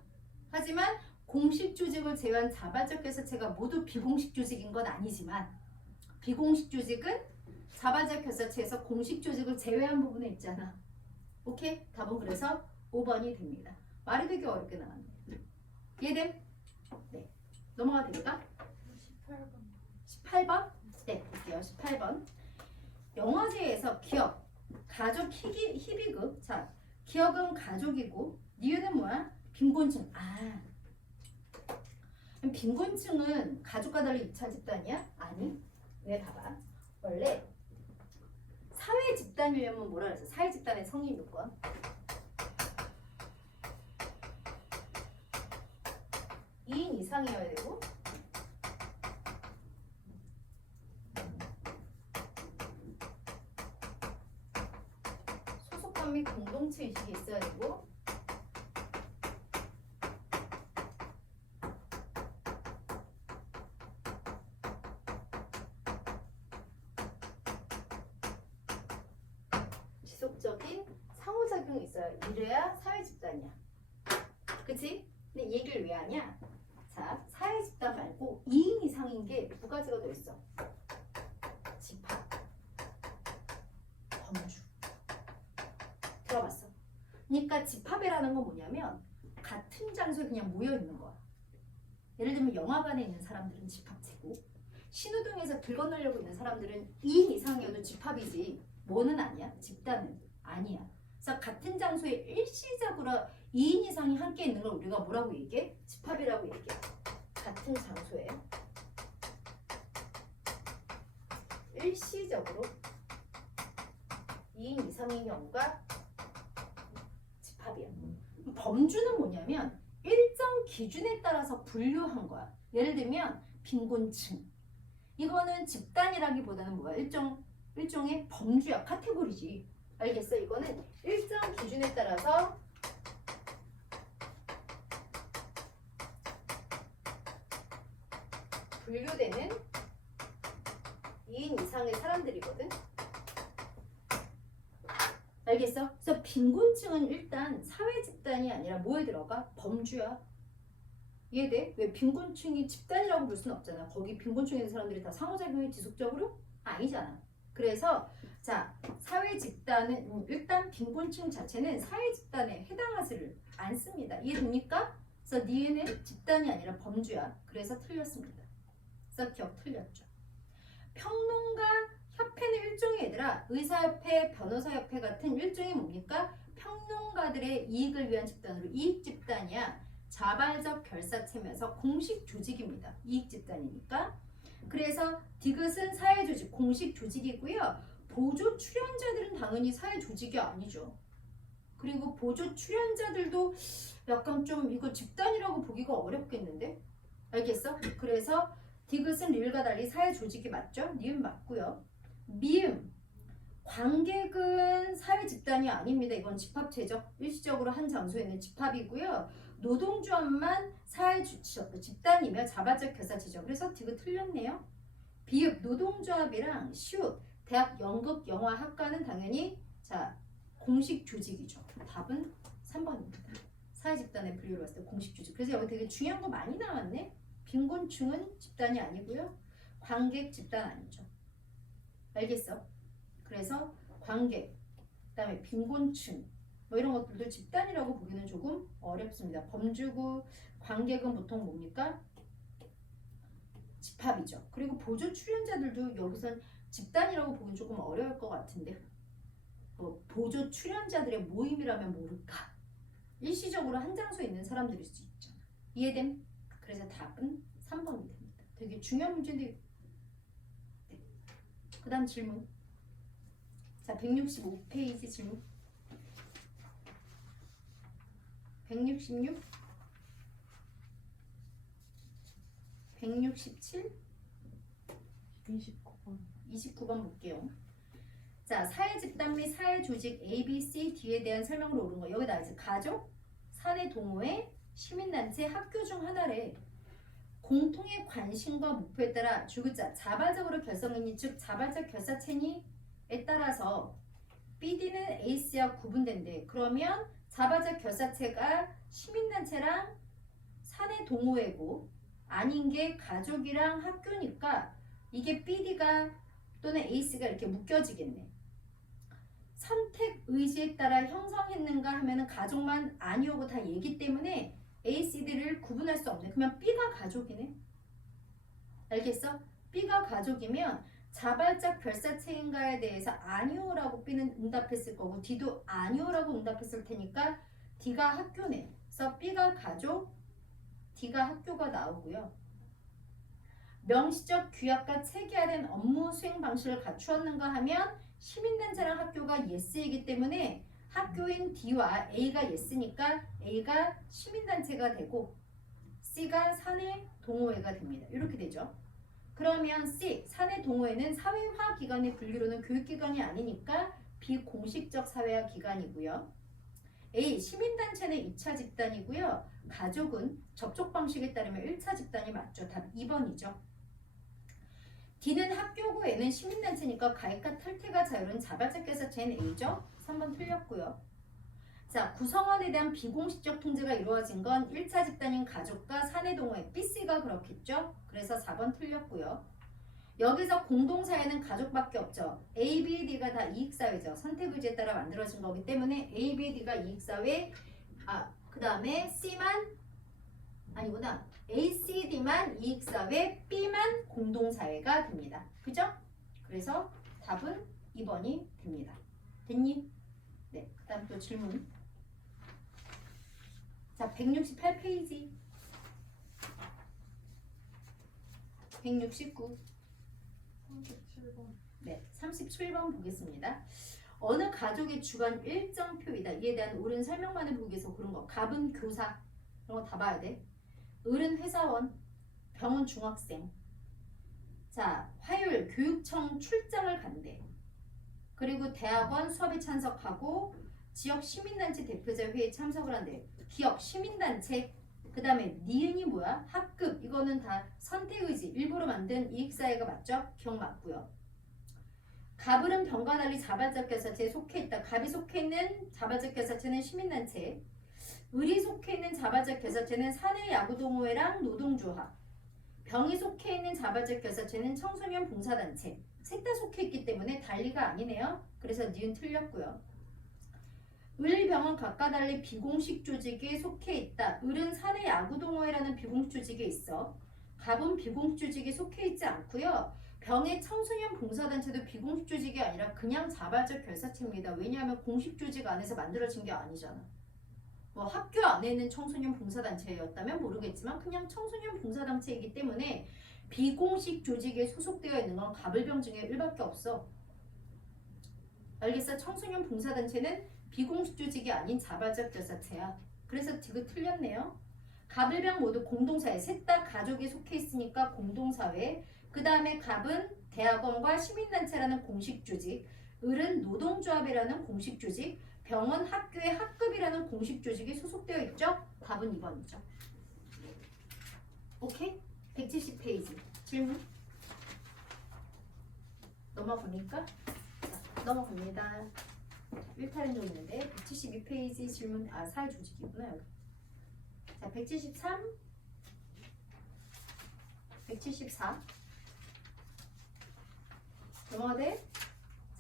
하지만 공식 조직을 제외한 자발적 결사체가 모두 비공식 조직인 건 아니지만 비공식 조직은 자발적 결사체에서 공식 조직을 제외한 부분에 있잖아. 오케이? 답은 그래서 5번이 됩니다. 말이 되게 어렵게 나왔네. 이해됨? 네. 넘어가 될까? 18번. 18번? 네, 볼게요. 18번. 영어제에서 기업, 가족 희비급. 자, 기업은 가족이고 니은은 뭐야? 빈곤층. 아, 그럼 빈곤층은 가족과 달리 2차 집단이야? 아니. 네, 봐봐. 원래 사회 집단이려면 뭐라 그랬어? 사회 집단의 성인 요건. 2인 이상이어야 되고 소속감 및 공동체 의식이 있어야 되고 지속적인 상호작용이 있어야 이래야 사회 집단이야. 그치? 근데 이 얘기를 왜 하냐? 자, 사회 집단 말고 2인 이상인 게 두 가지가 더 있어. 집합, 범주. 들어봤어? 그러니까 집합이라는 건 뭐냐면 같은 장소에 그냥 모여 있는 거야. 예를 들면 영화관에 있는 사람들은 집합체고 신호등에서 길 건너려고 있는 사람들은 2인 이상이어도 집합이지 뭐는 아니야? 집단은 아니야. 그래서 같은 장소에 일시적으로 2인 이상이 함께 있는 걸 우리가 뭐라고 얘기해? 집합이라고 얘기해. 같은 장소에 일시적으로 2인 이상인 경우가 집합이야. 범주는 뭐냐면 일정 기준에 따라서 분류한 거야. 예를 들면 빈곤층. 이거는 집단이라기보다는 뭐야? 일종의 범주야. 카테고리지. 알겠어? 이거는 일정 기준에 따라서 분류되는 2인 이상의 사람들이거든. 알겠어? 그래서 빈곤층은 일단 사회 집단이 아니라 뭐에 들어가? 범주야. 이해돼? 왜 빈곤층이 집단이라고 볼 수는 없잖아. 거기 빈곤층에 있는 사람들이 다 상호작용이 지속적으로? 아니잖아. 그래서 자 사회 집단은 일단 빈곤층 자체는 사회 집단에 해당하지를 않습니다. 이해됩니까? 그래서 니은은 집단이 아니라 범주야. 그래서 틀렸습니다. 그래서 기억 틀렸죠. 평론가 협회는 일종의 얘들아 의사협회, 변호사협회 같은 일종의 뭡니까? 평론가들의 이익을 위한 집단으로 이익집단이야. 자발적 결사체면서 공식 조직입니다. 이익집단이니까. 그래서 디귿은 사회조직, 공식 조직이고요. 보조 출연자들은 당연히 사회조직이 아니죠. 그리고 보조 출연자들도 약간 좀 이거 집단이라고 보기가 어렵겠는데? 알겠어? 그래서 디귿은 리을과 달리 사회조직이 맞죠? 니은 맞고요. 미음 관객은 사회 집단이 아닙니다. 이건 집합체적 일시적으로 한 장소에 있는 집합이고요. 노동조합만 사회 집단이며 자발적 결사체죠. 그래서 디귿 틀렸네요. 비읍 노동조합이랑 시옷 대학 연극 영화 학과는 당연히 자 공식 조직이죠. 답은 3번입니다. 사회 집단의 분류를 봤을 때 공식 조직. 그래서 여기 되게 중요한 거 많이 나왔네. 빈곤층은 집단이 아니고요. 관객 집단 아니죠. 알겠어? 그래서 관객, 그다음에 빈곤층 뭐 이런 것들도 집단이라고 보기는 조금 어렵습니다. 범주고 관객은 보통 뭡니까? 집합이죠. 그리고 보조 출연자들도 여기선 집단이라고 보기는 조금 어려울 것 같은데 뭐 보조 출연자들의 모임이라면 모를까? 일시적으로 한 장소에 있는 사람들일 수 있잖아. 이해됨? 그래서 답은 3번이 됩니다. 되게 중요한 문제인데 네. 그 다음 질문. 자, 165페이지 질문. 166 167 29번. 29번 볼게요. 자, 사회 집단 및 사회 조직 A, B, C, D에 대한 설명으로 오른 거. 여기다 이제 가족, 사내 동호회, 시민단체, 학교 중 하나래. 공통의 관심과 목표에 따라 주구자 자발적으로 결성이니 즉 자발적 결사체니에 따라서 BD는 AC와 구분된대. 그러면 자발적 결사체가 시민단체랑 사내 동호회고 아닌 게 가족이랑 학교니까 이게 BD가 또는 AC가 이렇게 묶여지겠네. 선택 의지에 따라 형성했는가 하면은 가족만 아니오고 다 얘기 때문에 ACD를 구분할 수 없네. 그러면 B가 가족이네. 알겠어? B가 가족이면 자발적 결사체인가에 대해서 아니오라고 B는 응답했을 거고 D도 아니오라고 응답했을 테니까 D가 학교네. 그래서 B가 가족, D가 학교가 나오고요. 명시적 규약과 체계화된 업무 수행 방식을 갖추었는가 하면 시민단체랑 학교가 yes이기 때문에 학교인 D와 A가 yes니까 A가 시민단체가 되고 C가 사내 동호회가 됩니다. 이렇게 되죠. 그러면 C, 사내 동호회는 사회화 기관의 분류로는 교육기관이 아니니까 비공식적 사회화 기관이고요. A, 시민단체는 2차 집단이고요. 가족은 접촉 방식에 따르면 1차 집단이 맞죠. 답 2번이죠. D는 학교고 N은 시민단체니까 가입과 탈퇴가 자유로운 자발적 결사체는 A죠. 3번 틀렸고요. 자, 구성원에 대한 비공식적 통제가 이루어진 건 1차 집단인 가족과 사내 동호회 BC가 그렇겠죠. 그래서 4번 틀렸고요. 여기서 공동사회는 가족밖에 없죠. A, B, D가 다 이익사회죠. 선택의지에 따라 만들어진 거기 때문에 A, B, D가 이익사회, 그 다음에 C만 아니구나. A, C, D만 이익사회, B만 공동사회가 됩니다. 그죠? 그래서 답은 2번이 됩니다. 됐니? 네, 그 다음 또 질문. 자, 168페이지. 169. 37번. 네, 37번 보겠습니다. 어느 가족의 주간 일정표이다. 이에 대한 옳은 설명만을 보기 위해서 그런 거. 갑은 교사. 이런 거 다 봐야 돼. 을은 회사원. 병은 중학생. 자, 화요일 교육청 출장을 간대. 그리고 대학원 수업에 참석하고 지역 시민단체 대표자 회의에 참석을 한대. 기업 시민단체. 그 다음에 니은이 뭐야? 학급. 이거는 다 선택의지. 일부러 만든 이익사회가 맞죠? 기억 맞고요. 갑을은 병과 달리 자발적 교사체에 속해 있다. 갑이 속해 있는 자발적 교사체는 시민단체. 을이 속해 있는 자발적 교사체는 사내 야구동호회랑 노동조합. 병이 속해 있는 자발적 교사체는 청소년 봉사단체. 셋 다 속해 있기 때문에 달리가 아니네요. 그래서 니은 틀렸고요. 을, 병은 각각 달리 비공식 조직에 속해 있다. 을은 사내 야구동호회라는 비공식 조직에 있어. 갑은 비공식 조직에 속해 있지 않고요. 병의 청소년 봉사단체도 비공식 조직이 아니라 그냥 자발적 결사체입니다. 왜냐하면 공식 조직 안에서 만들어진 게 아니잖아. 뭐 학교 안에 있는 청소년 봉사단체였다면 모르겠지만 그냥 청소년 봉사단체이기 때문에 비공식 조직에 소속되어 있는 건 갑을병 중에 을밖에 없어. 알겠어? 청소년 봉사단체는 비공식 조직이 아닌 자발적 결사체야. 그래서 지금 틀렸네요. 갑을병 모두 공동사회. 셋 다 가족이 속해 있으니까 공동사회. 그 다음에 갑은 대학원과 시민단체라는 공식 조직. 을은 노동조합이라는 공식 조직. 병은 학교의 학급이라는 공식 조직이 소속되어 있죠? 답은 2번이죠. 오케이? 170페이지. 질문. 넘어갑니까? 자, 넘어갑니다. 1탈인도 있는데 172페이지 질문. 사회 조직이구나 여기. 자, 173, 174. 넘어가대.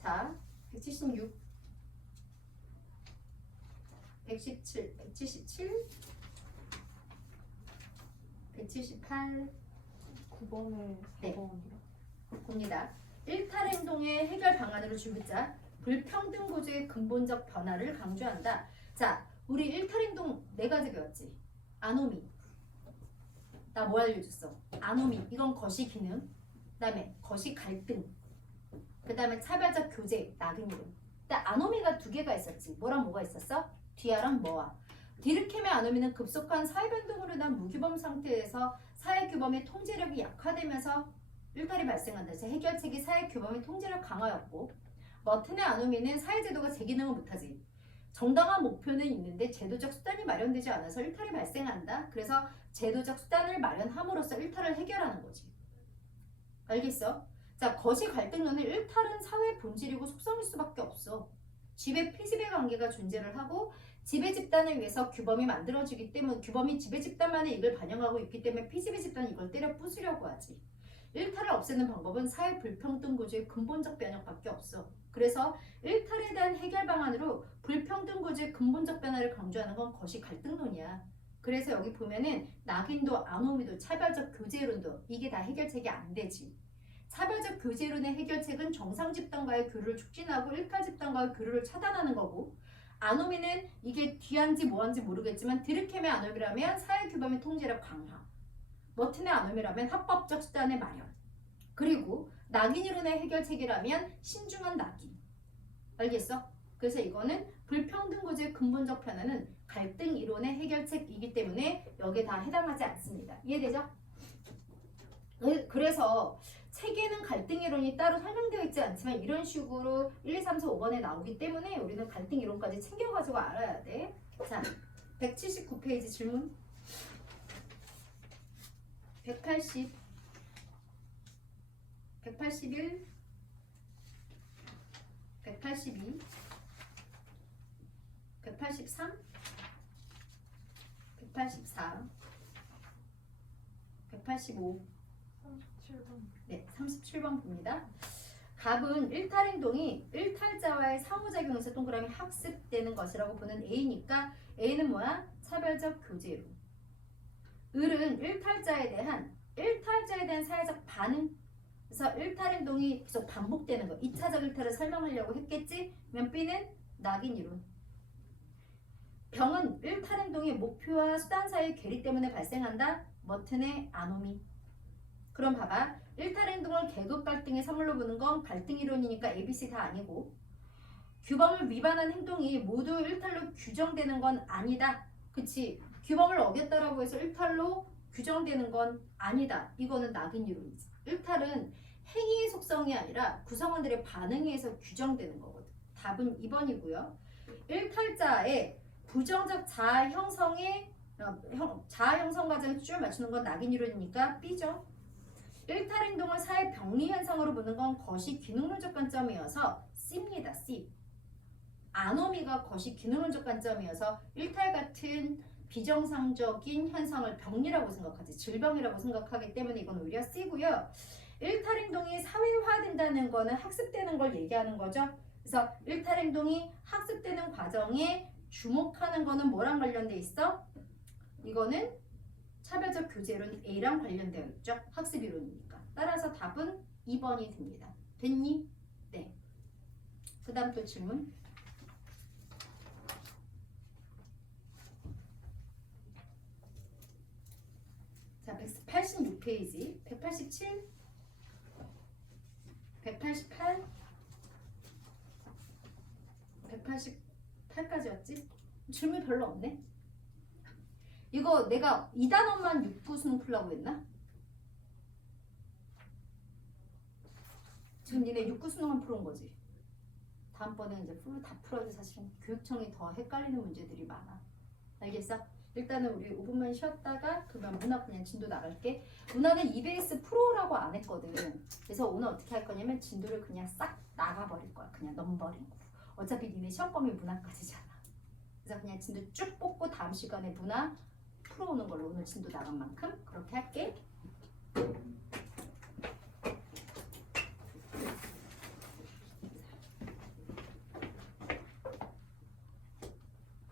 자, 176, 117, 177, 178. 9번에 네. 4번이요. 봅니다. 일탈 행동의 해결 방안으로 주자. 불평등 구조의 근본적 변화를 강조한다. 자, 우리 일탈 행동 4가지 배웠지. 아노미. 나 뭐 알려줬어? 아노미. 이건 거시 기능. 그 다음에 거시 갈등. 그 다음에 차별적 교제. 낙인 이름. 근데 아노미가 2개가 있었지. 뭐랑 뭐가 있었어? 뒤아랑 뭐와. 디르켐의 아노미는 급속한 사회변동으로 인한 무규범 상태에서 사회규범의 통제력이 약화되면서 일탈이 발생한다. 그래서 해결책이 사회규범의 통제력 강화였고, 머튼의 아노미는 사회제도가 제 기능을 못하지. 정당한 목표는 있는데 제도적 수단이 마련되지 않아서 일탈이 발생한다. 그래서 제도적 수단을 마련함으로써 일탈을 해결하는 거지. 알겠어? 자, 거시 갈등론은 일탈은 사회 본질이고 속성일 수밖에 없어. 지배 피지배 관계가 존재를 하고 지배 집단을 위해서 규범이 만들어지기 때문에 규범이 지배 집단만의 이익을 반영하고 있기 때문에 피지배 집단이 이걸 때려 부수려고 하지. 일탈을 없애는 방법은 사회 불평등 구조의 근본적 변혁밖에 없어. 그래서 일탈에 대한 해결 방안으로 불평등 구조의 근본적 변화를 강조하는 건 거시 갈등론이야. 그래서 여기 보면은 낙인도 아노미도 차별적 교제론도 이게 다 해결책이 안 되지. 차별적 교제론의 해결책은 정상 집단과의 교류를 촉진하고 일탈 집단과의 교류를 차단하는 거고, 아노미는 이게 뒤한지 뭐한지 모르겠지만 디르켐의 아노미라면 사회 규범의 통제력 강화, 머튼의 아노미라면 합법적 수단의 마련, 그리고 낙인 이론의 해결책이라면 신중한 낙인. 알겠어? 그래서 이거는 불평등 구조의 근본적 변화는 갈등 이론의 해결책이기 때문에 여기에 다 해당하지 않습니다. 이해되죠? 그래서 책에는 갈등 이론이 따로 설명되어 있지 않지만 이런 식으로 1, 2, 3, 4, 5번에 나오기 때문에 우리는 갈등 이론까지 챙겨가지고 알아야 돼. 자, 179페이지 질문. 180, 181, 182, 183, 184, 185, 37번. 네, 37번 봅니다. 갑은 일탈행동이 일탈자와의 상호작용에서 동그라미 학습되는 것이라고 보는 A니까 A는 뭐야? 차별적 교제로. 을은 일탈자에 대한 사회적 반응. 그래서 일탈행동이 계속 반복되는 거. 2차적 일탈을 설명하려고 했겠지? 그러면 B는 낙인 이론. 병은 일탈행동이 목표와 수단 사이의 괴리 때문에 발생한다. 머튼의 아노미. 그럼 봐봐. 일탈행동을 계급 갈등의 선물로 보는 건 갈등 이론이니까 ABC 다 아니고, 규범을 위반한 행동이 모두 일탈로 규정되는 건 아니다. 그치? 규범을 어겼다라고 해서 일탈로 규정되는 건 아니다. 이거는 낙인 이론이지. 일탈은 행위의 속성이 아니라 구성원들의 반응에 의해서 규정되는 거거든. 답은 2번이고요. 일탈자의 부정적 자아 형성 과정에 줄 맞추는 건 낙인 이론이니까 B죠. 일탈행동을 사회 병리 현상으로 보는 건 거시 기능론적 관점이어서 C입니다. C. 아노미가 거시 기능론적 관점이어서 일탈 같은 비정상적인 현상을 병리라고 생각하지 질병이라고 생각하기 때문에 이건 오히려 C고요. 일탈행동이 사회화된다는 거는 학습되는 걸 얘기하는 거죠. 그래서 일탈행동이 학습되는 과정에 주목하는 거는 뭐랑 관련돼 있어? 이거는 차별적 교제론 A랑 관련되어 있죠. 학습이론이니까. 따라서 답은 2번이 됩니다. 됐니? 네. 그 다음 또 질문. 자, 186페이지, 187, 188, 188까지였지? 질문 별로 없네. 이거 내가 2단원만 6부 수능 풀라고 했나? 지금 니네 6부 수능만 풀은 거지. 다음번에 이제 풀로 다 풀어야지. 사실은 교육청이 더 헷갈리는 문제들이 많아. 알겠어? 일단은 우리 5분만 쉬었다가 그러면 문화 그냥 진도 나갈게. 문화는 EBS 프로라고 안 했거든. 그래서 오늘 어떻게 할 거냐면 진도를 그냥 싹 나가버릴 거야. 그냥 넘버린 거. 어차피 니네 시험 범위 문화까지잖아. 그래서 그냥 진도 쭉 뽑고 다음 시간에 문화 풀어오는 걸로 오늘 진도 나간 만큼 그렇게 할게.